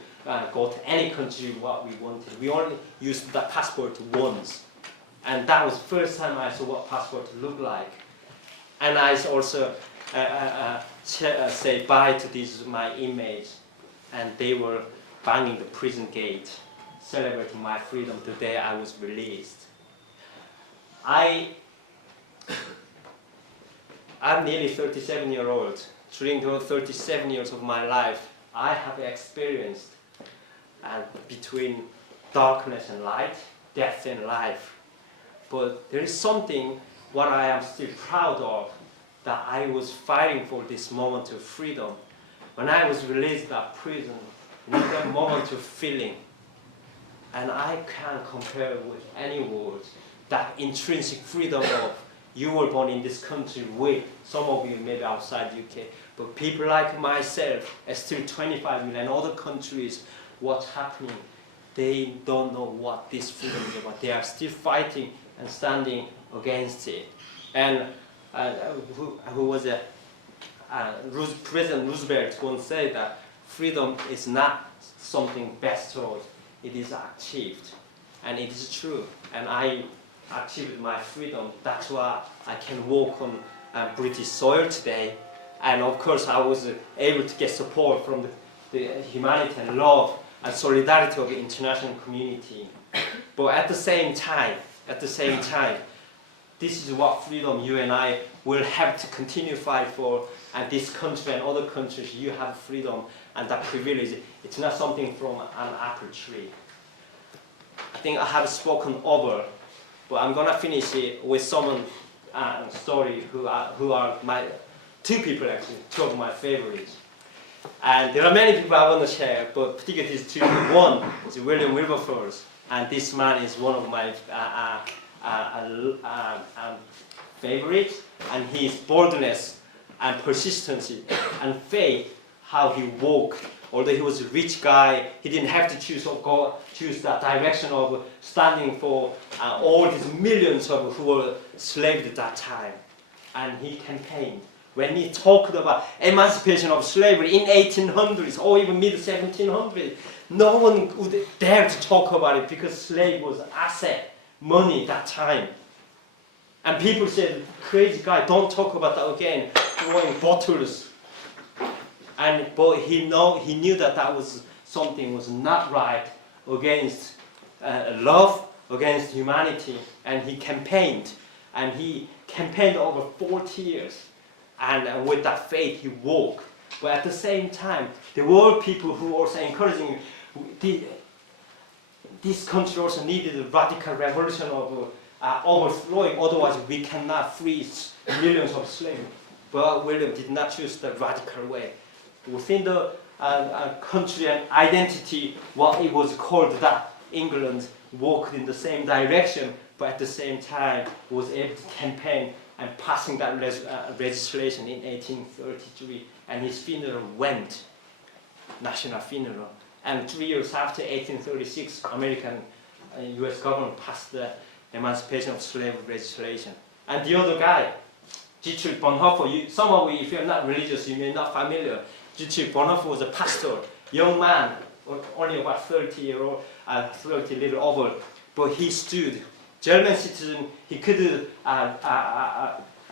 go to any country what we wanted. We only used that passport once, and that was the first time I saw what passport looked like. And I also say bye to these my inmates, and they were banging the prison gate, celebrating my freedom the day I was released. I'm nearly 37-year-old. During the 37 years of my life, I have experienced between darkness and light, death and life. But there is something what I am still proud of, that I was fighting for this moment of freedom. When I was released from prison, that moment of feeling, and I can't compare it with any words, that intrinsic freedom of you were born in this country with, some of you maybe outside UK, but people like myself, still 25 million other countries, what's happening, they don't know what this freedom is about. They are still fighting and standing against it. And who was it? President Roosevelt once said that freedom is not something bestowed, it is achieved. And it is true. And I achieved my freedom. That's why I can walk on British soil today. And of course, I was able to get support from the humanity and love and solidarity of the international community. But at the same time, this is what freedom you and I will have to continue fight for. And this country and other countries, you have freedom and that privilege. It's not something from an apple tree. I think I have spoken over, but I'm gonna finish it with someone story who are my two people actually, two of my favorites. And there are many people I want to share, but particularly these two. One is William Wilberforce, and this man is one of my favorites, and his boldness and persistency and faith, how he walked. Although he was a rich guy, he didn't have to choose that direction of standing for all these millions of who were slaves at that time. And he campaigned When he talked about emancipation of slavery in 1800s or even mid 1700s, no one would dare to talk about it because slave was asset, money that time. And people said, crazy guy, don't talk about that again, throwing bottles. But he knew that was something was not right against love, against humanity, and he campaigned. And he campaigned over 40 years. And with that faith, he walked. But at the same time, there were people who were also encouraging this country also needed a radical revolution of overthrowing, otherwise we cannot free millions of slaves. But William did not choose the radical way. Within the country and identity, what it was called that England walked in the same direction, but at the same time was able to campaign and passing that legislation in 1833. And his funeral went, national funeral. And 3 years after 1836, American US government passed the emancipation of slavery legislation. And the other guy, Dietrich Bonhoeffer, some of you, if you're not religious, you may not familiar. Dietrich Bonhoeffer was a pastor, young man, only about 30 years old, 30 little over, but he stood. German citizen, he could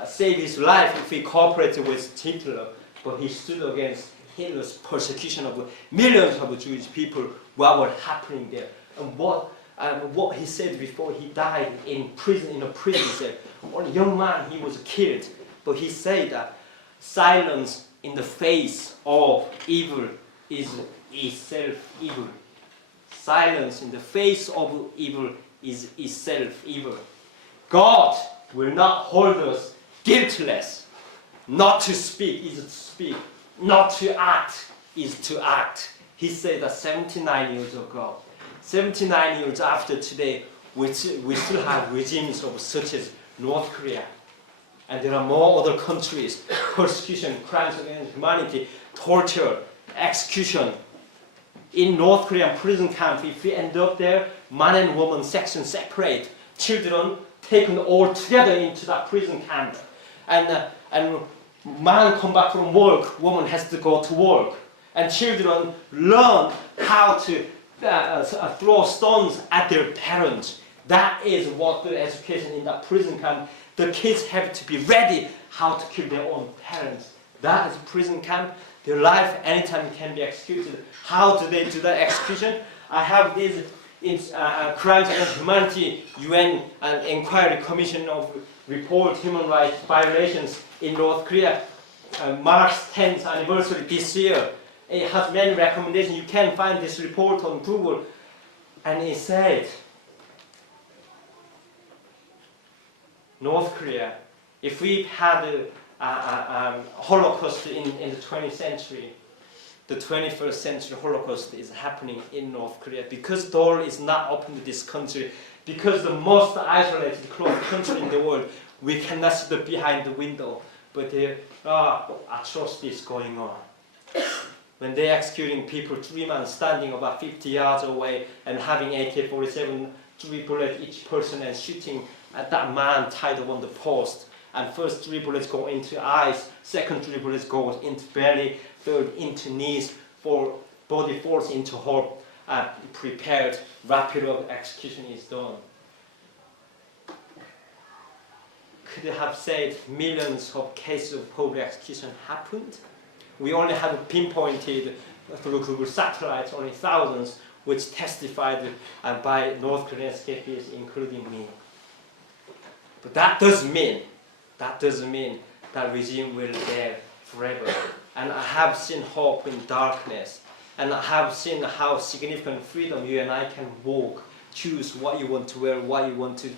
save his life if he cooperated with Hitler, but he stood against Hitler's persecution of millions of Jewish people. What was happening there, and what he said before he died in prison, he said, a young man, he was killed, but he said that silence in the face of evil is itself evil. Silence in the face of evil is itself evil. God will not hold us guiltless. Not to speak is to speak. Not to act is to act. He said that 79 years ago. 79 years after today, we still have regimes of such as North Korea. And there are more other countries, persecution, crimes against humanity, torture, execution. In North Korean prison camp, if we end up there, man and woman section separate, children taken all together into that prison camp. And man come back from work, woman has to go to work. And children learn how to throw stones at their parents. That is what the education in that prison camp. The kids have to be ready how to kill their own parents. That is a prison camp. Their life anytime can be executed. How do they do that execution? I have this crimes against humanity UN inquiry commission of report human rights violations in North Korea. March 10th anniversary this year. It has many recommendations. You can find this report on Google. And it said, North Korea, if we had a Holocaust in the 20th century, the 21st century Holocaust is happening in North Korea because door is not open to this country, because the most isolated, closed country in the world, we cannot see behind the window, but there are atrocities going on. When they're executing people, 3 men standing about 50 yards away and having AK-47, 3 bullets each person and shooting at that man tied up on the post. And first 3 bullets go into eyes, second 3 bullets go into belly, third into knees, for body force into hope, prepared, rapid execution is done. Could have said millions of cases of public execution happened. We only have pinpointed through Google satellites only thousands, which testified by North Korean escapees, including me. But that doesn't mean that regime will be there forever. And I have seen hope in darkness. And I have seen how significant freedom you and I can walk, choose what you want to wear, what you want to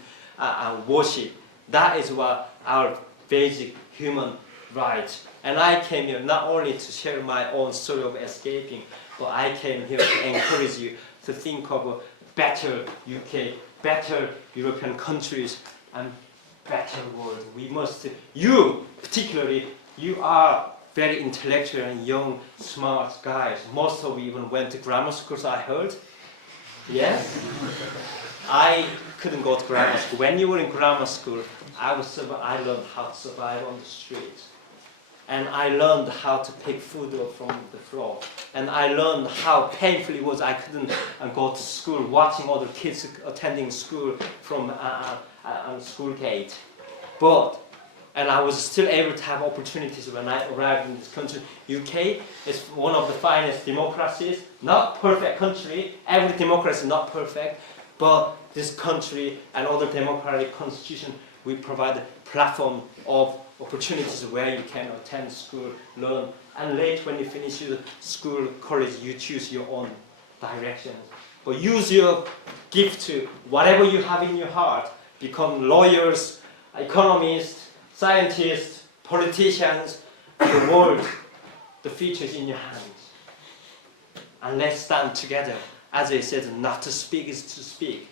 worship. That is what our basic human rights. And I came here not only to share my own story of escaping, but I came here to encourage you to think of a better UK, better European countries, and better world. We must, you particularly, you are very intellectual and young, smart guys. Most of you even went to grammar schools, I heard. Yes? I couldn't go to grammar school. When you were in grammar school, I learned how to survive on the street. And I learned how to pick food from the floor. And I learned how painful it was. I couldn't go to school, watching other kids attending school from school gate. And I was still able to have opportunities when I arrived in this country. UK is one of the finest democracies. Not perfect country. Every democracy is not perfect. But this country and other democratic constitution, we provide a platform of opportunities where you can attend school, learn, and later when you finish your school, college, you choose your own directions. But use your gift to whatever you have in your heart. Become lawyers, economists, scientists, politicians. The world, the future is in your hands. And let's stand together. As I said, not to speak is to speak.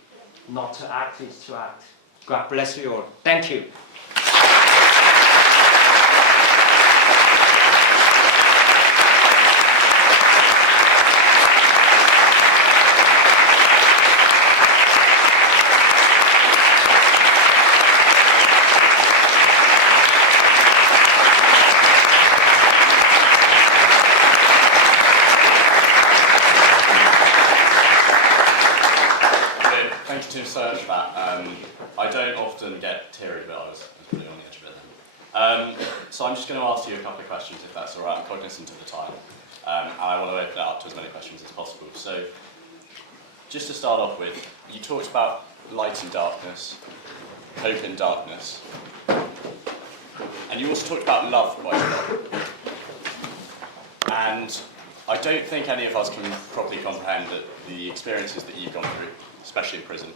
Not to act is to act. God bless you all. Thank you. I don't often get teary, but I was really on the edge of it then. So I'm just going to ask you a couple of questions, if that's all right. I'm cognizant of the time, and I want to open it up to as many questions as possible. So, just to start off with, you talked about light and darkness, hope in darkness, and you also talked about love quite a lot. And I don't think any of us can properly comprehend that the experiences that you've gone through, especially in prison,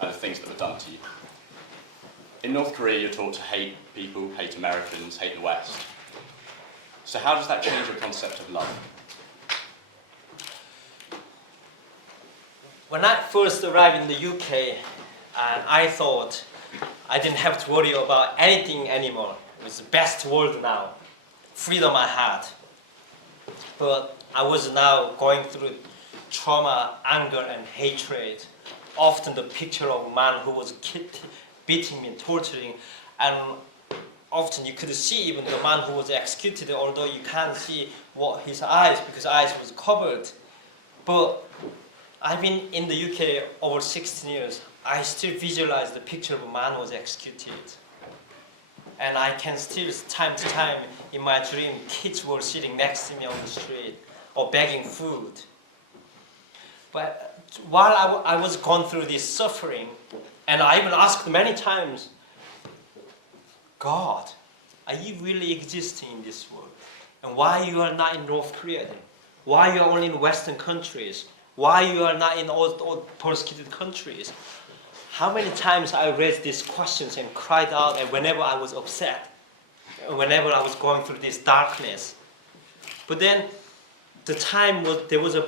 and the things that were done to you. In North Korea, you're taught to hate people, hate Americans, hate the West. So how does that change your concept of love? When I first arrived in the UK, I thought I didn't have to worry about anything anymore. It was the best world now. Freedom I had. But I was now going through trauma, anger, and hatred. Often the picture of a man who was beating me, torturing, and often you could see even the man who was executed, although you can't see what his eyes, because eyes was covered. But I've been in the UK over 16 years. I still visualize the picture of a man who was executed. And I can still, time to time, in my dream, kids were sitting next to me on the street or begging food. But while I was going through this suffering, and I even asked many times, God, are you really existing in this world? And why you are not in North Korea then? Why you are only in Western countries? Why you are not in all persecuted countries? How many times I raised these questions and cried out, and whenever I was upset, whenever I was going through this darkness. But then there was a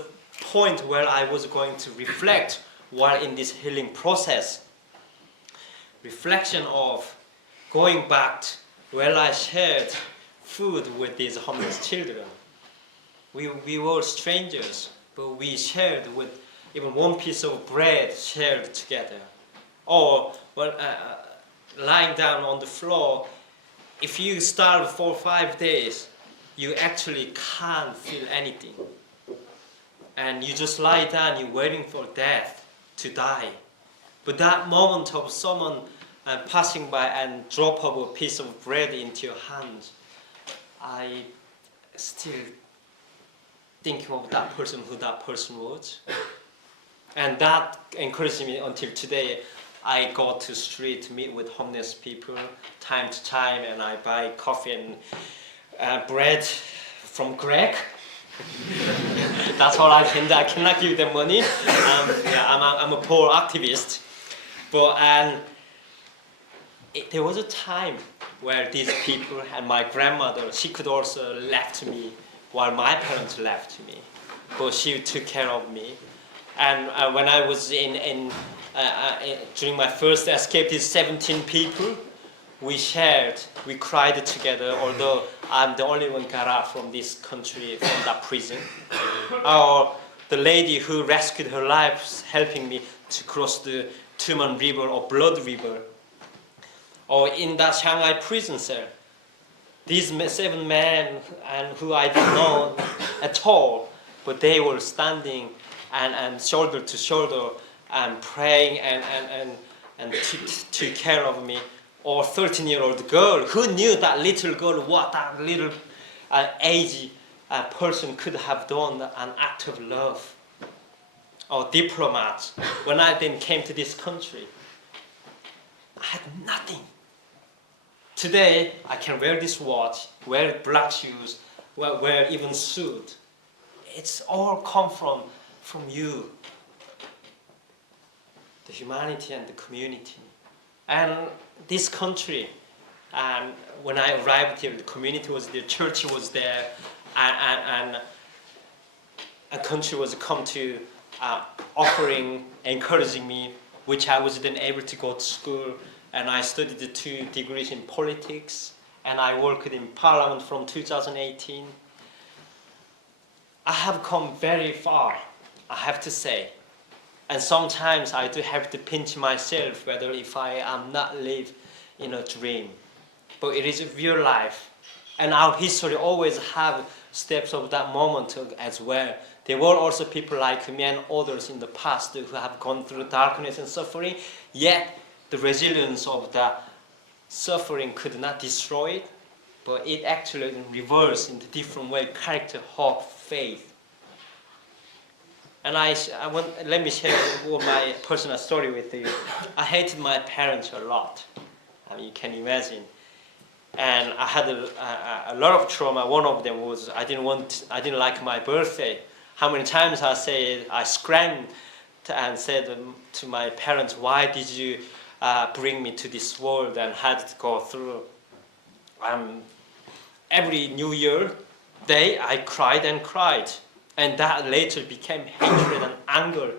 point where I was going to reflect while in this healing process. Reflection of going back to where I shared food with these homeless children. We were strangers, but we shared with even one piece of bread shared together. Or lying down on the floor, if you starve for 5 days, you actually can't feel anything. And you just lie down, you're waiting for death to die. But that moment of someone passing by and drop of a piece of bread into your hand, I still think of that person, who that person was. And that encouraged me until today. I go to street, meet with homeless people time to time, and I buy coffee and bread from Greg. That's all I can do. I cannot give them money. I'm a poor activist. But there was a time where these people and my grandmother, she could also left me while my parents left me. But she took care of me. And when I was during my first escape, these 17 people, we cried together, although I'm the only one got out from this country, from that prison. Or the lady who rescued her life, helping me to cross the Tuman River or Blood River. Or in that Shanghai prison cell, these 7 men and who I didn't know at all, but they were standing and shoulder to shoulder and praying and took care of me. Or 13-year-old girl, who knew that little girl, what that little age person could have done an act of love. Or diplomats, when I then came to this country, I had nothing. Today, I can wear this watch, wear black shoes, wear even suit. It's all come from you. The humanity and the community. And this country, when I arrived here, the community was there, church was there, and a country was come to offering, encouraging me, which I was then able to go to school, and I studied the 2 degrees in politics, and I worked in Parliament from 2018. I have come very far, I have to say. And sometimes I do have to pinch myself whether if I am not live in a dream. But it is a real life. And our history always have steps of that moment as well. There were also people like me and others in the past who have gone through darkness and suffering, yet the resilience of that suffering could not destroy it, but it actually reversed in a different way, character, hope, faith. And let me share my personal story with you. I hated my parents a lot. I mean, you can imagine. And I had a lot of trauma. One of them was I didn't like my birthday. How many times I screamed and said to my parents, why did you bring me to this world and had to go through? Every New Year day, I cried and cried. And that later became hatred and anger.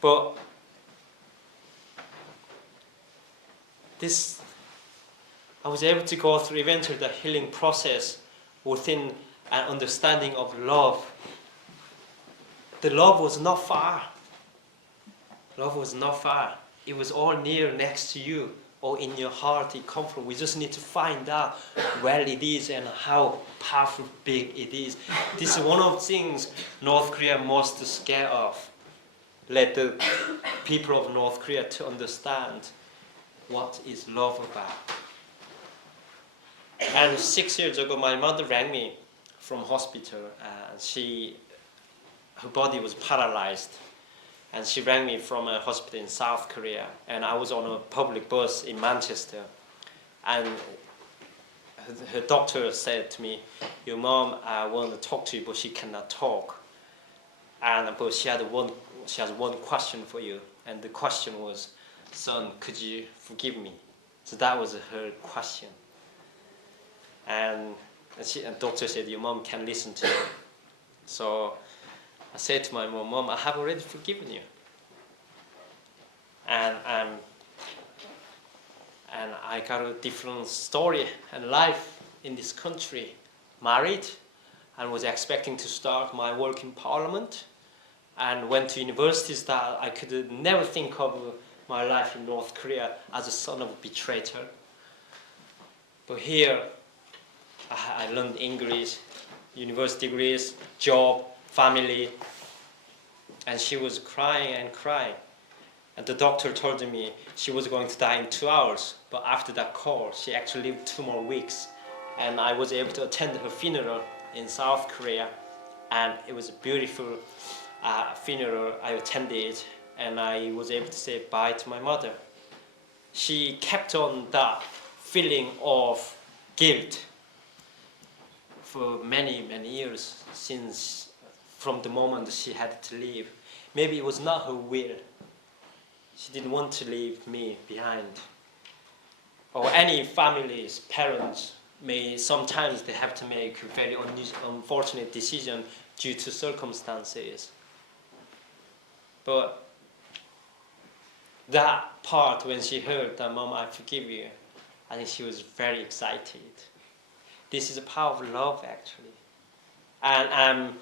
But I was able to go through eventually the healing process within an understanding of love. The love was not far. Love was not far. It was all near, next to you, or in your heart it comes from. We just need to find out where it is and how powerful, big it is. This is one of the things North Korea most scared of. Let the people of North Korea to understand what is love about. And 6 years ago, my mother rang me from hospital. Her body was paralyzed. And she rang me from a hospital in South Korea. And I was on a public bus in Manchester. And her doctor said to me, your mom wants to talk to you, but she cannot talk. But she has one question for you. And the question was, son, could you forgive me? So that was her question. And the doctor said, your mom can listen to you. So I said to my mom, I have already forgiven you. And I got a different story and life in this country. Married, and was expecting to start my work in Parliament, and went to universities that I could never think of my life in North Korea as a son of a betrayer. But here, I learned English, university degrees, job, family, and she was crying and crying. And the doctor told me she was going to die in 2 hours, but after that call, she actually lived 2 more weeks. And I was able to attend her funeral in South Korea, and it was a beautiful funeral. I attended, and I was able to say bye to my mother. She kept on that feeling of guilt for many, many years, since from the moment she had to leave. Maybe it was not her will. She didn't want to leave me behind. Or any families, parents, sometimes they have to make a very unfortunate decision due to circumstances. But that part, when she heard that, Mom, I forgive you, I think she was very excited. This is a power of love, actually. And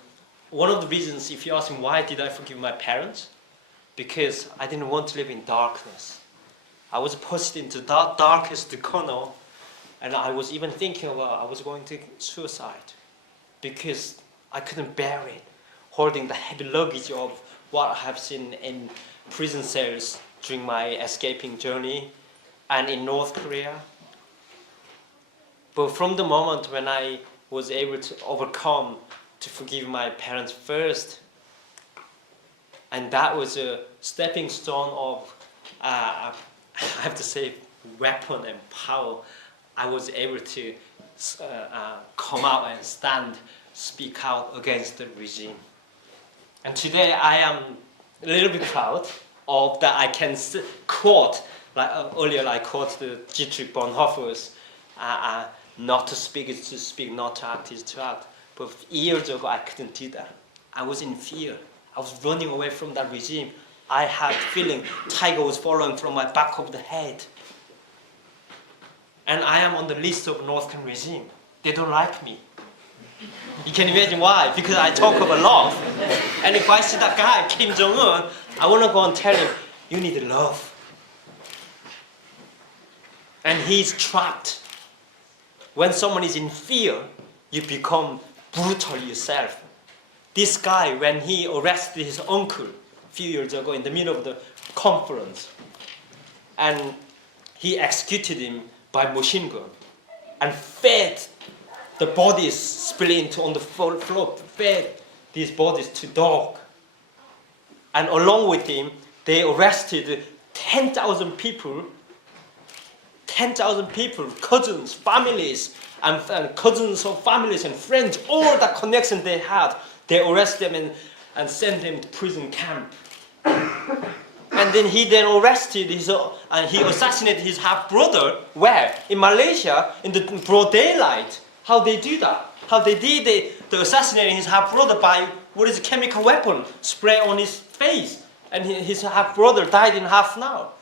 one of the reasons, if you ask me why did I forgive my parents, because I didn't want to live in darkness. I was pushed into that darkest corner And I was even thinking about I was going to suicide because I couldn't bear it, holding the heavy luggage of what I have seen in prison cells during my escaping journey and in North Korea. But from the moment when I was able to overcome, to forgive my parents first, and that was a stepping stone of, I have to say, weapon and power. I was able to come out and speak out against the regime. And today I am a little bit proud of that I can quote, like earlier I quoted the Dietrich Bonhoeffer's, not to speak is to speak, not to act is to act. But years ago I couldn't do that. I was in fear. I was running away from that regime. I had feeling tiger was falling from my back of the head. And I am on the list of North Korean regime. They don't like me. You can imagine why, because I talk about love. And if I see that guy, Kim Jong-un, I want to go and tell him, you need love. And he's trapped. When someone is in fear, you become brutal yourself. This guy, when he arrested his uncle a few years ago in the middle of the conference, and he executed him by machine gun and fed the bodies split on the floor, fed these bodies to dog. And along with him, they arrested 10,000 people, cousins, families, and cousins of families and friends, all the connections they had. They arrested them and sent them to prison camp. And then he arrested and he assassinated his half-brother. Where? In Malaysia, in the broad daylight. How they do that? How they did the assassinating his half-brother by what is a chemical weapon spray on his face. And his half-brother died in half an hour.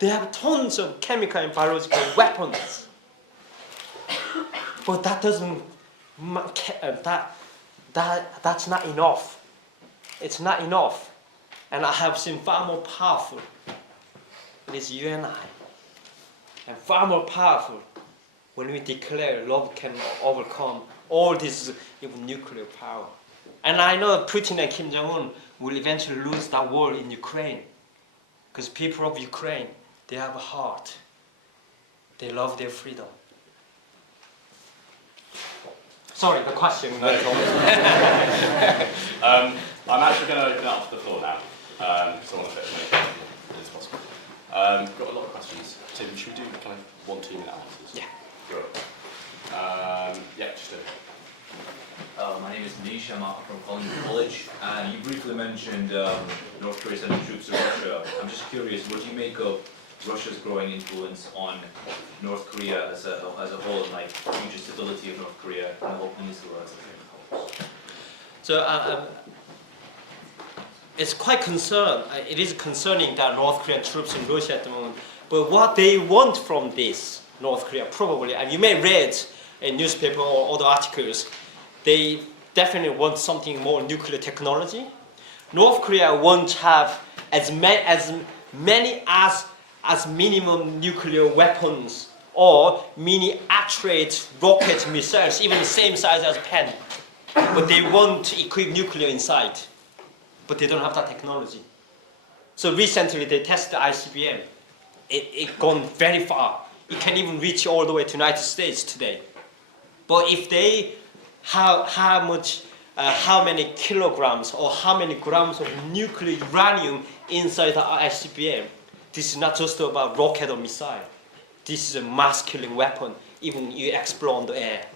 They have tons of chemical and biological weapons. But that doesn't, that's not enough. It's not enough. And I have seen far more powerful. It is you and I. And far more powerful when we declare love can overcome all this even nuclear power. And I know Putin and Kim Jong-un will eventually lose that war in Ukraine. Because people of Ukraine, they have a heart. They love their freedom. Sorry, the question went on. I'm actually going to open it up to the floor now. So I want to fit as many questions as possible. We've got a lot of questions. Tim, should we do kind of 1 2-minute answers? Yeah. Good. Yeah, just do it. My name is Nish, I'm from College, and you briefly mentioned North Korea sending troops to Russia. I'm just curious, what do you make of Russia's growing influence on North Korea as a whole, and like future stability of North Korea and the whole peninsula as a whole? So it's quite concerned. It is concerning that North Korean troops in Russia at the moment. But what they want from this North Korea, probably, and you may read in newspaper or other articles, they definitely want something more nuclear technology. North Korea won't have as many as minimum nuclear weapons or mini artillery rocket missiles, even the same size as pen. But they want to equip nuclear inside. But they don't have that technology. So recently they tested the ICBM. It gone very far. It can even reach all the way to the United States today. But if they how many kilograms or how many grams of nuclear uranium inside the ICBM, this is not just about rocket or missile. This is a mass-killing weapon, even you explode on the air.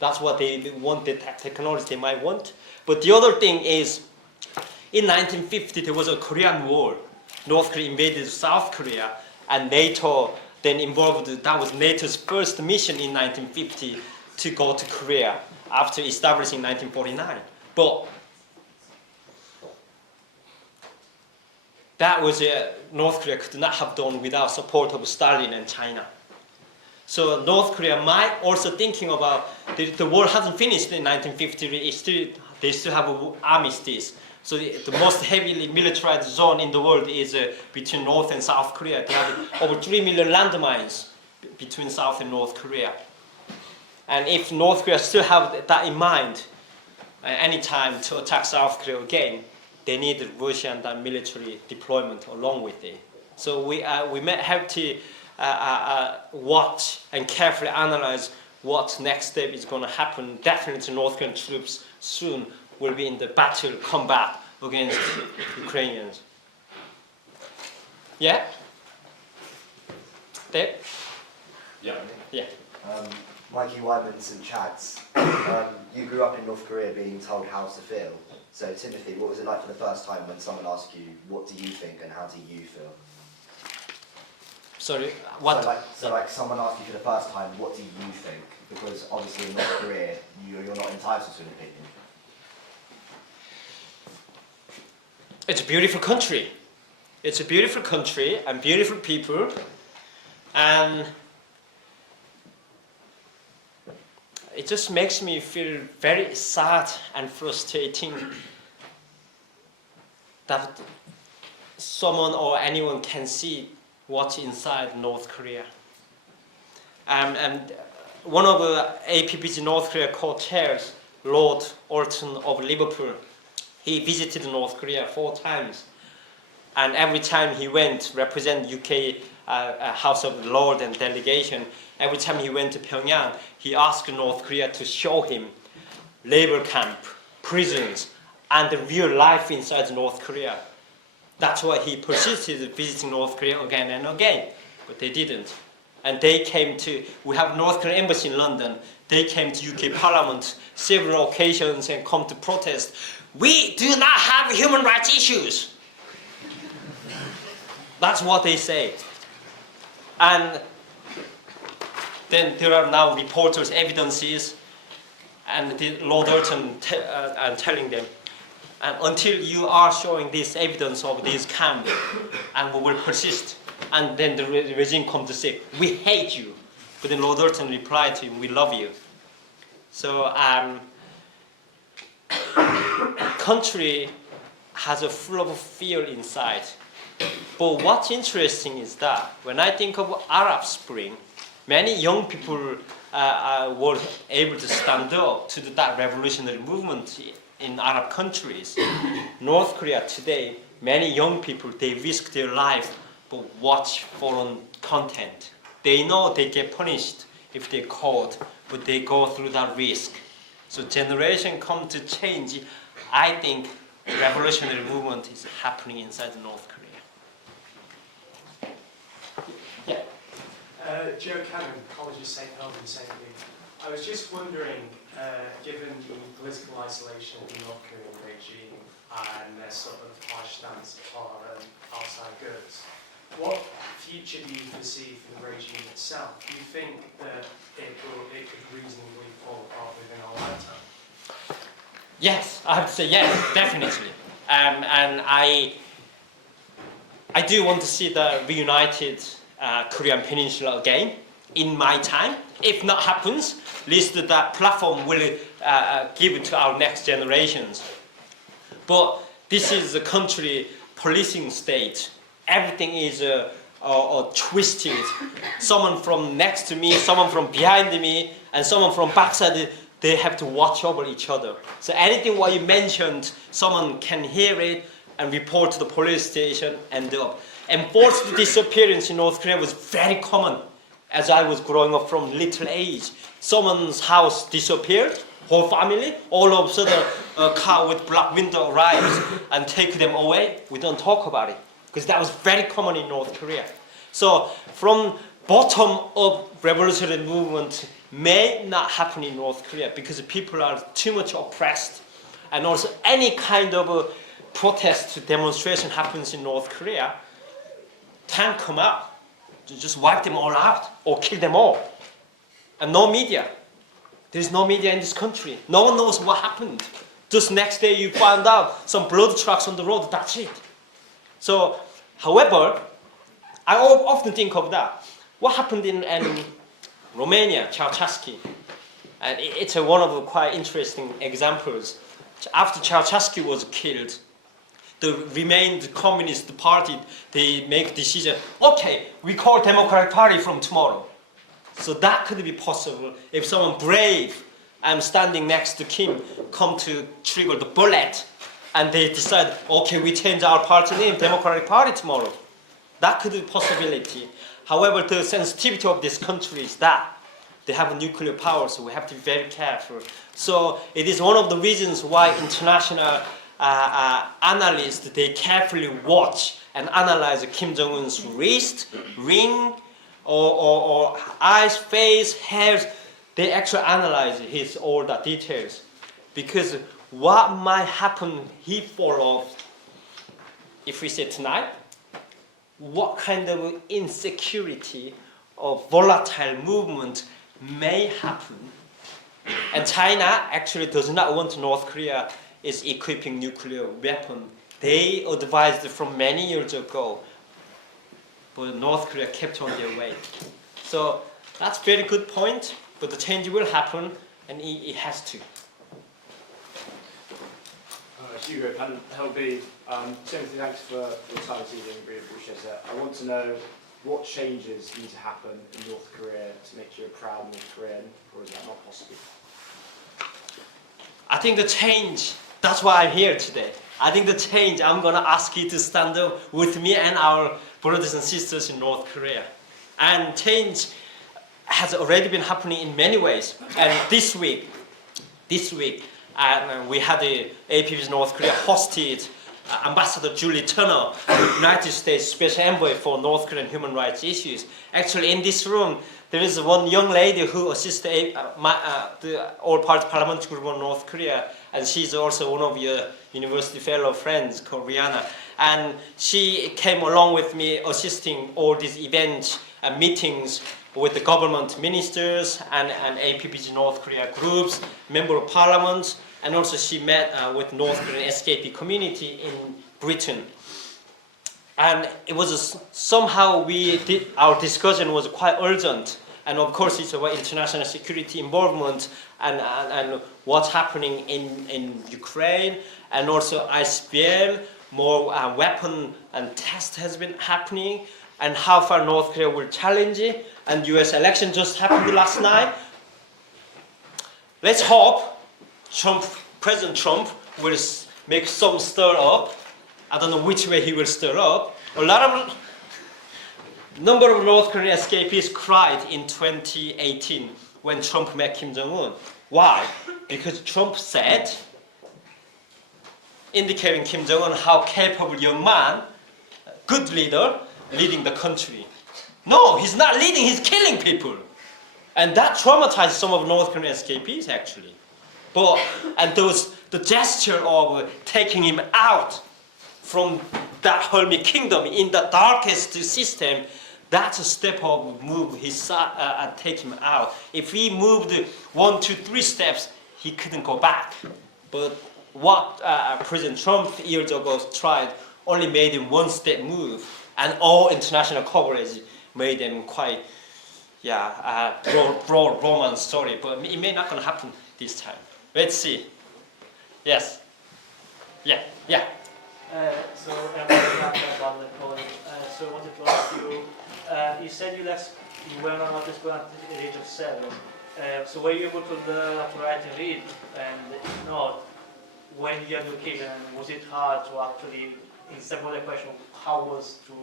That's what they want, the technology they might want. But the other thing is, in 1950, there was a Korean War. North Korea invaded South Korea, and NATO then involved, that was NATO's first mission in 1950 to go to Korea after establishing 1949. But that was North Korea could not have done without support of Stalin and China. So North Korea might also thinking about, the war hasn't finished in 1950, they still have an armistice. So the most heavily militarized zone in the world is between North and South Korea. They have over 3 million landmines between South and North Korea. And if North Korea still have that in mind, any time to attack South Korea again, they need Russian military deployment along with it. So we may have to watch and carefully analyze what next step is going to happen. Definitely North Korean troops soon will be in the battle combat against Ukrainians. Yeah? Dave? Yeah. Yeah. Mikey Wyman's and Chad's. You grew up in North Korea being told how to feel. So Timothy, what was it like for the first time when someone asked you, what do you think and how do you feel? Sorry, what? So like someone asked you for the first time, what do you think? Because obviously in North Korea, you're not entitled to an opinion. It's a beautiful country. It's a beautiful country and beautiful people. And it just makes me feel very sad and frustrating that someone or anyone can see what's inside North Korea. And one of the APP's North Korea co-chairs, Lord Orton of Liverpool, he visited North Korea 4 times. And every time he went, represent UK House of Lords and delegation, every time he went to Pyongyang, he asked North Korea to show him labor camp, prisons, and the real life inside North Korea. That's why he persisted visiting North Korea again and again, but they didn't. And they came to, we have North Korean embassy in London, they came to UK Parliament several occasions and come to protest. We do not have human rights issues. That's what they say. And then there are now reporters, evidences, and the Lord Orton telling them, and until you are showing this evidence of this camp, and we will persist. And then the regime comes to say, we hate you. But then Lord Orton replied to him, we love you. So country has a full of fear inside. But what's interesting is that when I think of Arab Spring, many young people were able to stand up to that revolutionary movement in Arab countries. North Korea today, many young people, they risk their life but watch foreign content. They know they get punished if they're caught, but they go through that risk. So generation come to change. I think revolutionary movement is happening inside North Korea. Yeah. Joe Cannon, College of St. Helens, St. Louis. I was just wondering, given the political isolation of the North Korean regime and their sort of harsh stance on outside goods, what future do you foresee for the regime itself? Do you think that it could reasonably fall apart within our lifetime? Yes, I have to say yes, definitely. And I do want to see the reunited Korean Peninsula again in my time. If not happens, at least that platform will give it to our next generations. But this is a country policing state. Everything is twisted. Someone from next to me, someone from behind me, and someone from backside, they have to watch over each other. So anything what you mentioned, someone can hear it and report to the police station and enforced disappearance in North Korea was very common as I was growing up from little age. Someone's house disappeared, whole family, all of a sudden a car with black window arrives and take them away. We don't talk about it because that was very common in North Korea. So from bottom of revolutionary movement may not happen in North Korea because people are too much oppressed, and also any kind of a protest demonstration happens in North Korea, tank come out to just wipe them all out or kill them all. And no media. There's no media in this country. No one knows what happened. Just next day you find out some blood trucks on the road, that's it. So, however, I often think of that. What happened in Romania, Ceausescu? And it's one of the quite interesting examples. After Ceausescu was killed, the remained Communist Party, they make decision, okay, we call Democratic Party from tomorrow. So that could be possible if someone brave, I'm standing next to Kim, come to trigger the bullet, and they decide, okay, we change our party name, Democratic Party tomorrow. That could be a possibility. However, the sensitivity of this country is that they have a nuclear power, so we have to be very careful. So it is one of the reasons why international analysts, they carefully watch and analyze Kim Jong-un's wrist, ring, or eyes, face, hairs. They actually analyze all the details. Because what might happen he fall off, if we say tonight, what kind of insecurity or volatile movement may happen. And China actually does not want North Korea is equipping nuclear weapon. They advised from many years ago, but North Korea kept on their way. So that's a very good point, but the change will happen, and it has to. Hugo Pan Helby, Timothy, thanks for your time this evening, really appreciate it. I want to know what changes need to happen in North Korea to make you a proud North Korean, or is that not possible? I think the change, that's why I'm here today. I think the change, I'm going to ask you to stand up with me and our brothers and sisters in North Korea. And change has already been happening in many ways. And this week, we had the APB's North Korea hosted Ambassador Julie Turner, United States Special Envoy for North Korean human rights issues. Actually, in this room, there is one young lady who assists the All-Party Parliamentary Group of North Korea, and she's also one of your university fellow friends called Rihanna. And she came along with me assisting all these events and meetings with the government ministers and APBG North Korea groups, member of parliament, and also she met with North Korean SKP community in Britain. And it was somehow our discussion was quite urgent. And of course it's about international security involvement and what's happening in Ukraine, and also ICBM, more weapon and test has been happening, and how far North Korea will challenge it. And US election just happened last night. Let's hope President Trump will make some stir up. I don't know which way he will stir up. A number of North Korean escapees cried in 2018 when Trump met Kim Jong-un. Why? Because Trump said, indicating Kim Jong-un how capable young man, good leader, leading the country. No, he's not leading, he's killing people. And that traumatized some of North Korean escapees actually. The gesture of taking him out from that Hermit kingdom in the darkest system, that's a step of move, take him out. If he moved 1, 2, 3 steps, he couldn't go back. But what President Trump years ago tried only made him one step move, and all international coverage made them quite, broad romance story. But it may not gonna happen this time. Let's see. Yes. Yeah. So I wanted to ask you. You said you were not noticed at the age of 7. So were you able to learn how to write and read? And if not, when you had your kid, and was it hard to actually, instead of the question, how was to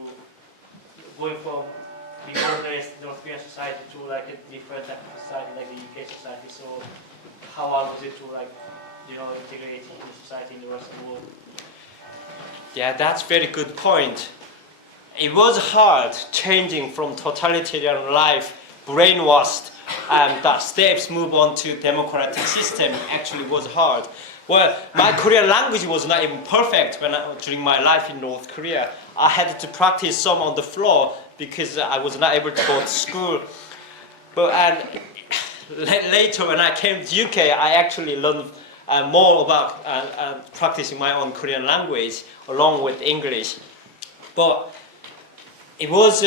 going from the organized North Korean society to like a different type of society, like the UK society? So how hard was it to integrate into society in the rest of the world? Yeah, that's a very good point. It was hard changing from totalitarian life, brainwashed, and the steps move on to democratic system actually was hard. Well, my Korean language was not even perfect during my life in North Korea. I had to practice some on the floor because I was not able to go to school. But later when I came to UK, I actually learned more about practicing my own Korean language along with English. But it was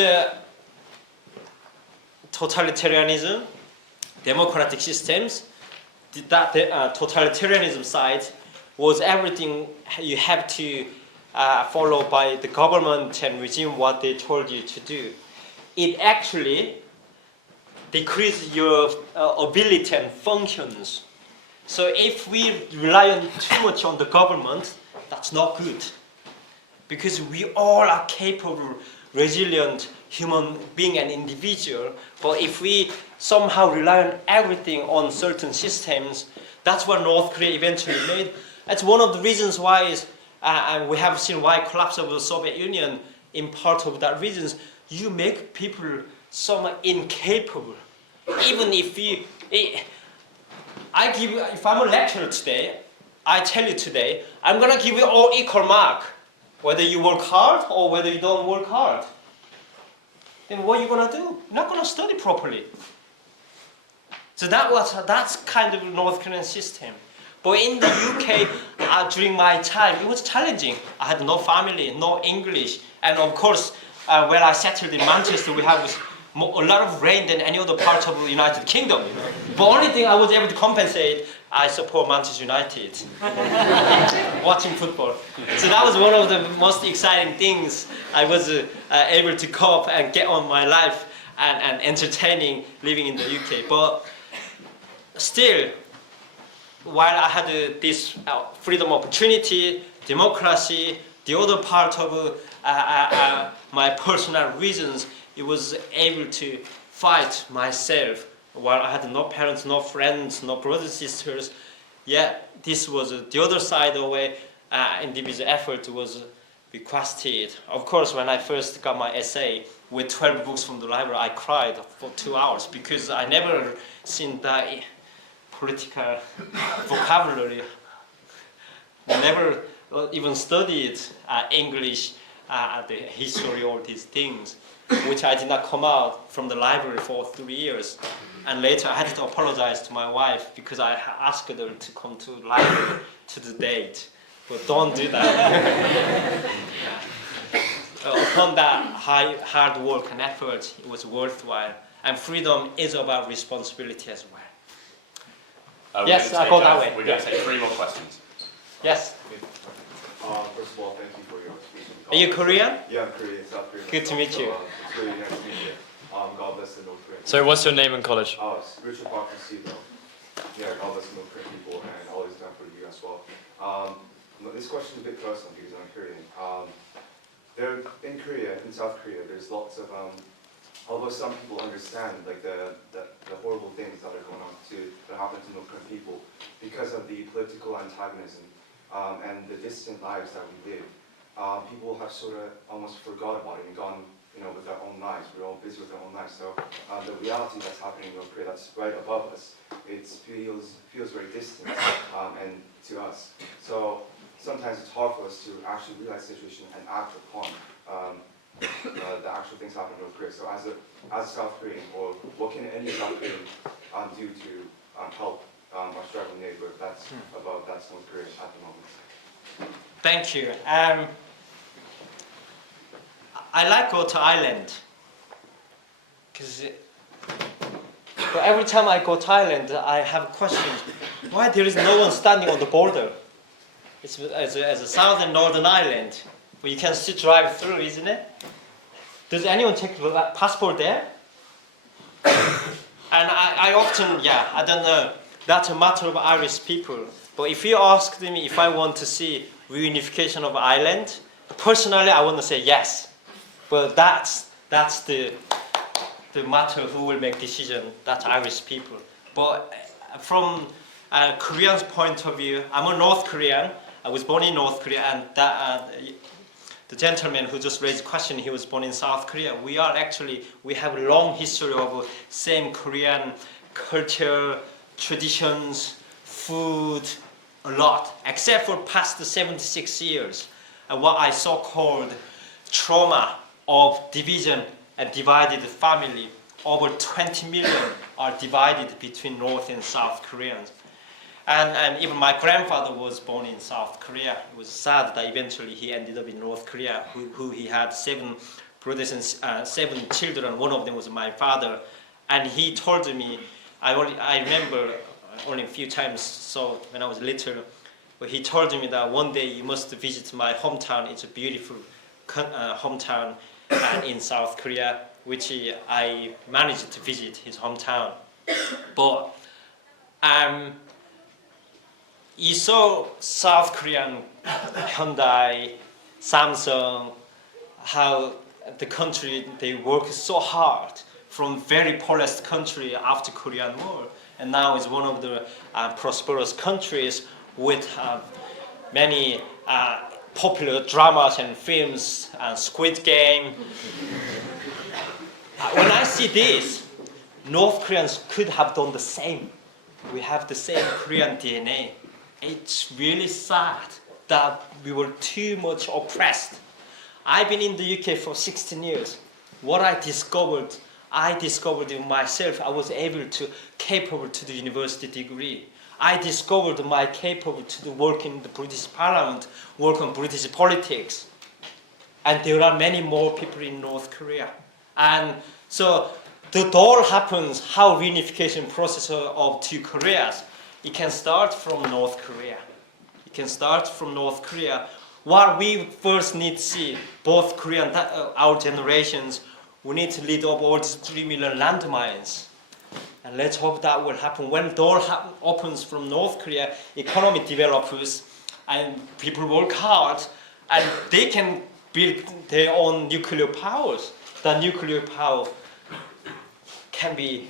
totalitarianism, democratic systems. That totalitarianism side was everything you have to follow by the government and regime what they told you to do. It actually decrease your ability and functions. So if we rely too much on the government, that's not good. Because we all are capable, resilient human being and individual. But if we somehow rely on everything on certain systems, that's what North Korea eventually made. That's one of the reasons why and we have seen why collapse of the Soviet Union in part of that reasons. You make people somewhat incapable. Even if if I'm a lecturer today, I tell you today, I'm gonna give you all equal mark, whether you work hard or whether you don't work hard. Then what are you gonna do? You're not gonna study properly. So that's kind of North Korean system. But in the UK, during my time, it was challenging. I had no family, no English, and of course, when I settled in Manchester, we have a lot of rain than any other part of the United Kingdom. You know? But only thing I was able to compensate, I support Manchester United, watching football. So that was one of the most exciting things. I was able to cope and get on my life and entertaining living in the UK. But still, while I had this freedom opportunity, democracy, the other part of my personal reasons, it was able to fight myself while I had no parents, no friends, no brothers, sisters. Yeah, this was the other side of a individual effort was requested. Of course, when I first got my essay with 12 books from the library, I cried for 2 hours because I never seen that political vocabulary. Never even studied English, the history, all these things, which I did not come out from the library for 3 years. And later I had to apologize to my wife because I asked her to come to the library to the date. But don't do that. Upon that hard work and effort, it was worthwhile. And freedom is about responsibility as well. Yes, I go that way. We're going to take 3 more questions. Yes. First of all, thank you for your speech. Are you Korean? Yeah, I'm Korean, South Korean. Good to meet you. It's really nice to meet you. God bless the North Korean. So what's your name and college? It's Richard Park from Seagull. Yeah, God bless the North Korean people and all he's done for you as well. This question is a bit personal because I'm Korean. There in Korea, in South Korea, there's lots of although some people understand like the horrible things that are going on that happen to North Korean people because of the political antagonism and the distant lives that we live. People have sort of almost forgot about it and gone, with their own lives. We're all busy with our own lives. So the reality that's happening in North Korea, that's right above us, it feels very distant and to us. So sometimes it's hard for us to actually realize the situation and act upon the actual things happening in North Korea. So as a South Korean, or what can any South Korean do to help our struggling neighbor? That's North Korea at the moment. Thank you. I like go to Ireland because every time I go to Ireland, I have questions. Why there is no one standing on the border? It's as a southern northern Ireland where you can still drive through, isn't it? Does anyone take the passport there? And I often, I don't know. That's a matter of Irish people. But if you ask me if I want to see reunification of Ireland, personally I want to say yes. But that's the matter who will make decision. That's Irish people. But from a Korean's point of view, I'm a North Korean. I was born in North Korea, and the gentleman who just raised the question, he was born in South Korea. We have a long history of same Korean culture, traditions, food, a lot, except for past 76 years. And what I saw called trauma of division and divided family. Over 20 million are divided between North and South Koreans. And even my grandfather was born in South Korea. It was sad that eventually he ended up in North Korea, who he had 7 brothers and 7 children. One of them was my father. And he told me, I remember only a few times, so when I was little, but he told me that one day you must visit my hometown. It's a beautiful hometown in South Korea. which I managed to visit his hometown. But you saw South Korean Hyundai, Samsung, how the country, they work so hard from very poorest country after Korean War, and now is one of the prosperous countries with many popular dramas and films, Squid Game. When I see this, North Koreans could have done the same. We have the same Korean DNA. It's really sad that we were too much oppressed. I've been in the UK for 16 years. What I discovered in myself. I was capable to the university degree. I discovered my capable to work in the British Parliament, work on British politics. And there are many more people in North Korea. And so the all happens, how reunification process of two Koreas. It can start from North Korea. It can start from North Korea. What we first need to see, both Korean, our generations, we need to lead up all these 3 million landmines. And let's hope that will happen. When door opens from North Korea, economy develops, and people work hard, and they can build their own nuclear powers. The nuclear power can be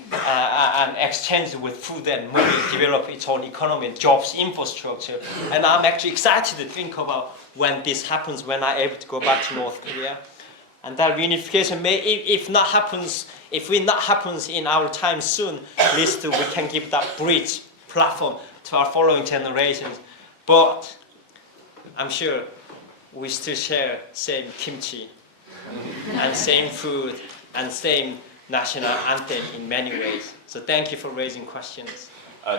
exchanged with food and money, develop its own economy, jobs, infrastructure. And I'm actually excited to think about when this happens, when I'm able to go back to North Korea. And that reunification may, if it not happens in our time soon, at least we can give that bridge platform to our following generations. But I'm sure we still share same kimchi and same food and same national anthem in many ways. So thank you for raising questions.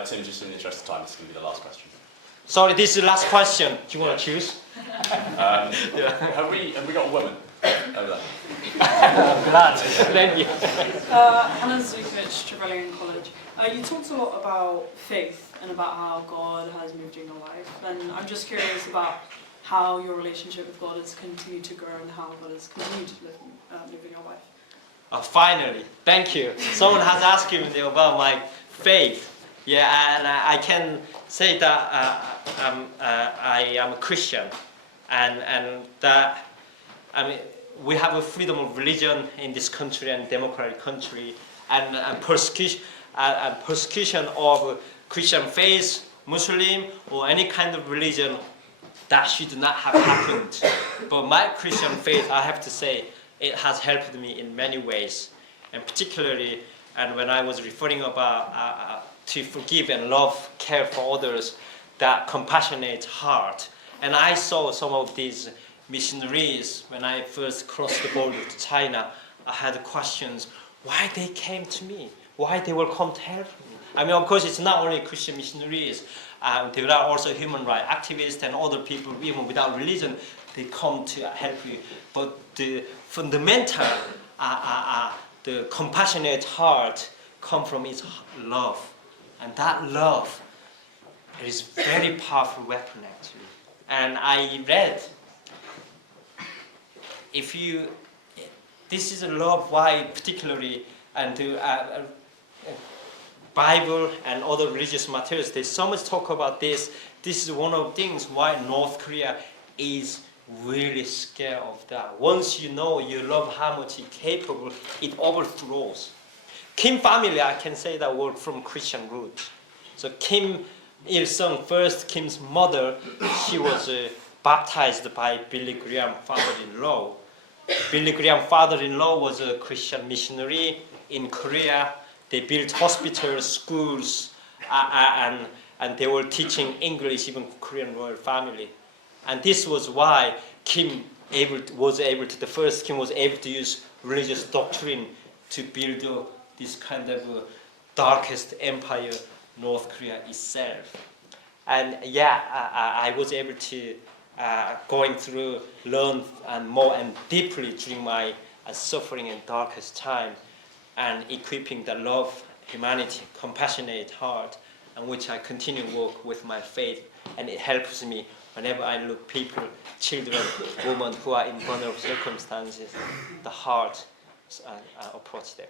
Tim, just in the interest of time, this is going to be the last question. Sorry, this is the last question. Do you want to choose? Have we got a woman over there? I'm glad. Thank you. Hannah Zukovich, Trevelyan College. You talked a lot about faith and about how God has moved in your life, and I'm just curious about how your relationship with God has continued to grow and how God has continued to move in your life. Finally, thank you. Someone has asked me about my faith. Yeah, and I can say that I am a Christian, and that we have a freedom of religion in this country and democratic country, and persecution of Christian faith, Muslim, or any kind of religion, that should not have happened. But my Christian faith, I have to say, it has helped me in many ways, and particularly, and when I was referring about to forgive and love, care for others, that compassionate heart. And I saw some of these missionaries when I first crossed the border to China. I had questions, why they came to me, why they will come to help me. I mean, of course, it's not only Christian missionaries. There are also human rights activists and other people, even without religion, they come to help you. But the fundamental, the compassionate heart comes from its love. And that love is a very powerful weapon, actually. And I read, this is a love why particularly, and the Bible and other religious materials, there's so much talk about this. This is one of the things why North Korea is really scared of that. Once you know you love how much it's capable, it overthrows. Kim family, I can say that word from Christian roots. So Kim Il-sung, first Kim's mother, she was baptized by Billy Graham, father-in-law. Billy Graham, father-in-law, was a Christian missionary in Korea. They built hospitals, schools, and they were teaching English, even Korean royal family. And this was why Kim was able to use religious doctrine to build this kind of darkest empire, North Korea itself. And yeah, I was able to going through, learn and more and deeply during my suffering and darkest time, and equipping the love, humanity, compassionate heart, and which I continue to work with my faith, and it helps me whenever I look people, children, women who are in vulnerable circumstances, the heart approach there.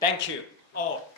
Thank you all.